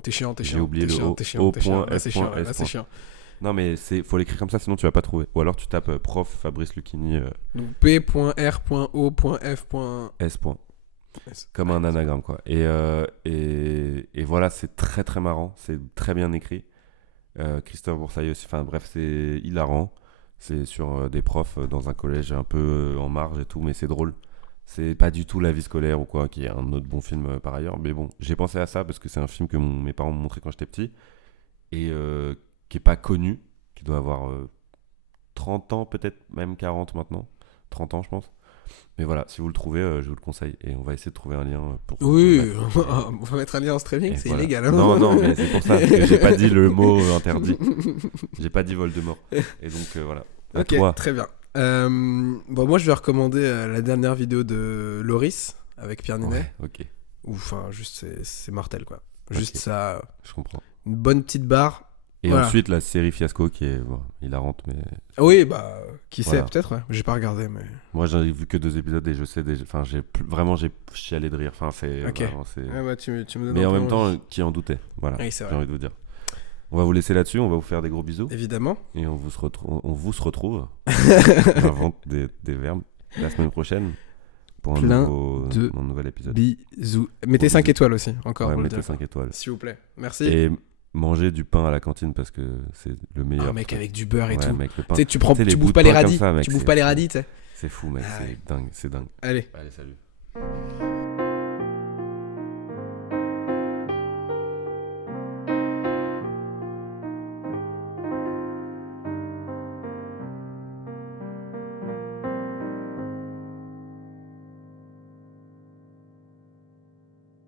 T'es chiant, t'es J'ai chiant. oublié t'es le chiant, O. t'es chiant, t'es chiant. Là, c'est chiant, O.F. là, c'est chiant. Non mais faut l'écrire comme ça sinon tu vas pas trouver. Ou alors tu tapes Prof Fabrice Lucchini Donc P.R.O.F. S. Comme un anagramme, quoi. Et voilà, c'est très très marrant, c'est très bien écrit. Christophe Boursailleux aussi, enfin bref, c'est hilarant. C'est sur des profs dans un collège un peu en marge et tout, mais c'est drôle. C'est pas du tout La vie scolaire ou quoi, qui est un autre bon film par ailleurs. Mais bon, j'ai pensé à ça parce que c'est un film que mes parents m'ont montré quand j'étais petit et qui est pas connu, qui doit avoir 30 ans, peut-être même 40 maintenant. 30 ans, je pense. Mais voilà, si vous le trouvez, je vous le conseille. Et on va essayer de trouver un lien pour vous Oui, le mettre. on va mettre un lien en streaming, Et c'est voilà. illégal. Hein. Non, mais c'est pour ça que j'ai pas dit le mot interdit. J'ai pas dit Voldemort. Et donc voilà. À Ok, toi. très bien. Bon, moi, je vais recommander la dernière vidéo de Loris avec Pierre Ninet. Ouais, ok, Ou enfin, juste, c'est mortel, quoi. Juste Ok. ça, je comprends. une bonne petite barre. Et Voilà. ensuite, la série Fiasco qui est hilarante, mais Ah oui, bah, qui sait, Voilà. peut-être, ouais. J'ai pas regardé, mais. moi j'en ai vu que 2 épisodes et je sais déjà. Enfin, j'ai chialé de rire. Enfin, c'est. Ok. Vraiment, c'est... Ouais, bah, tu me donnes Mais un en peu même envie. temps, qui en doutait. Voilà, Oui, c'est j'ai vrai. envie de vous dire. On va vous laisser là-dessus, on va vous faire des gros bisous. Évidemment. Et on vous se retrouve. J'invente des verbes. La semaine prochaine. Pour un Plein nouvel épisode. Bisous. Mettez Gros 5 bisous. étoiles aussi, encore. Ouais, vous le mettez dire. 5 étoiles. S'il vous plaît. Merci. Et mangez du pain à la cantine parce que c'est le meilleur. Ah, mec, avec du beurre et Ouais, tout. mec, le pain. Tu sais, tu Tu sais, les bouffes bouts pas de les pain comme radis. ça, mec, Tu bouffes c'est pas les fou. radis, tu sais. C'est fou, mec, Ah, c'est dingue, c'est dingue. Allez. Allez, salut.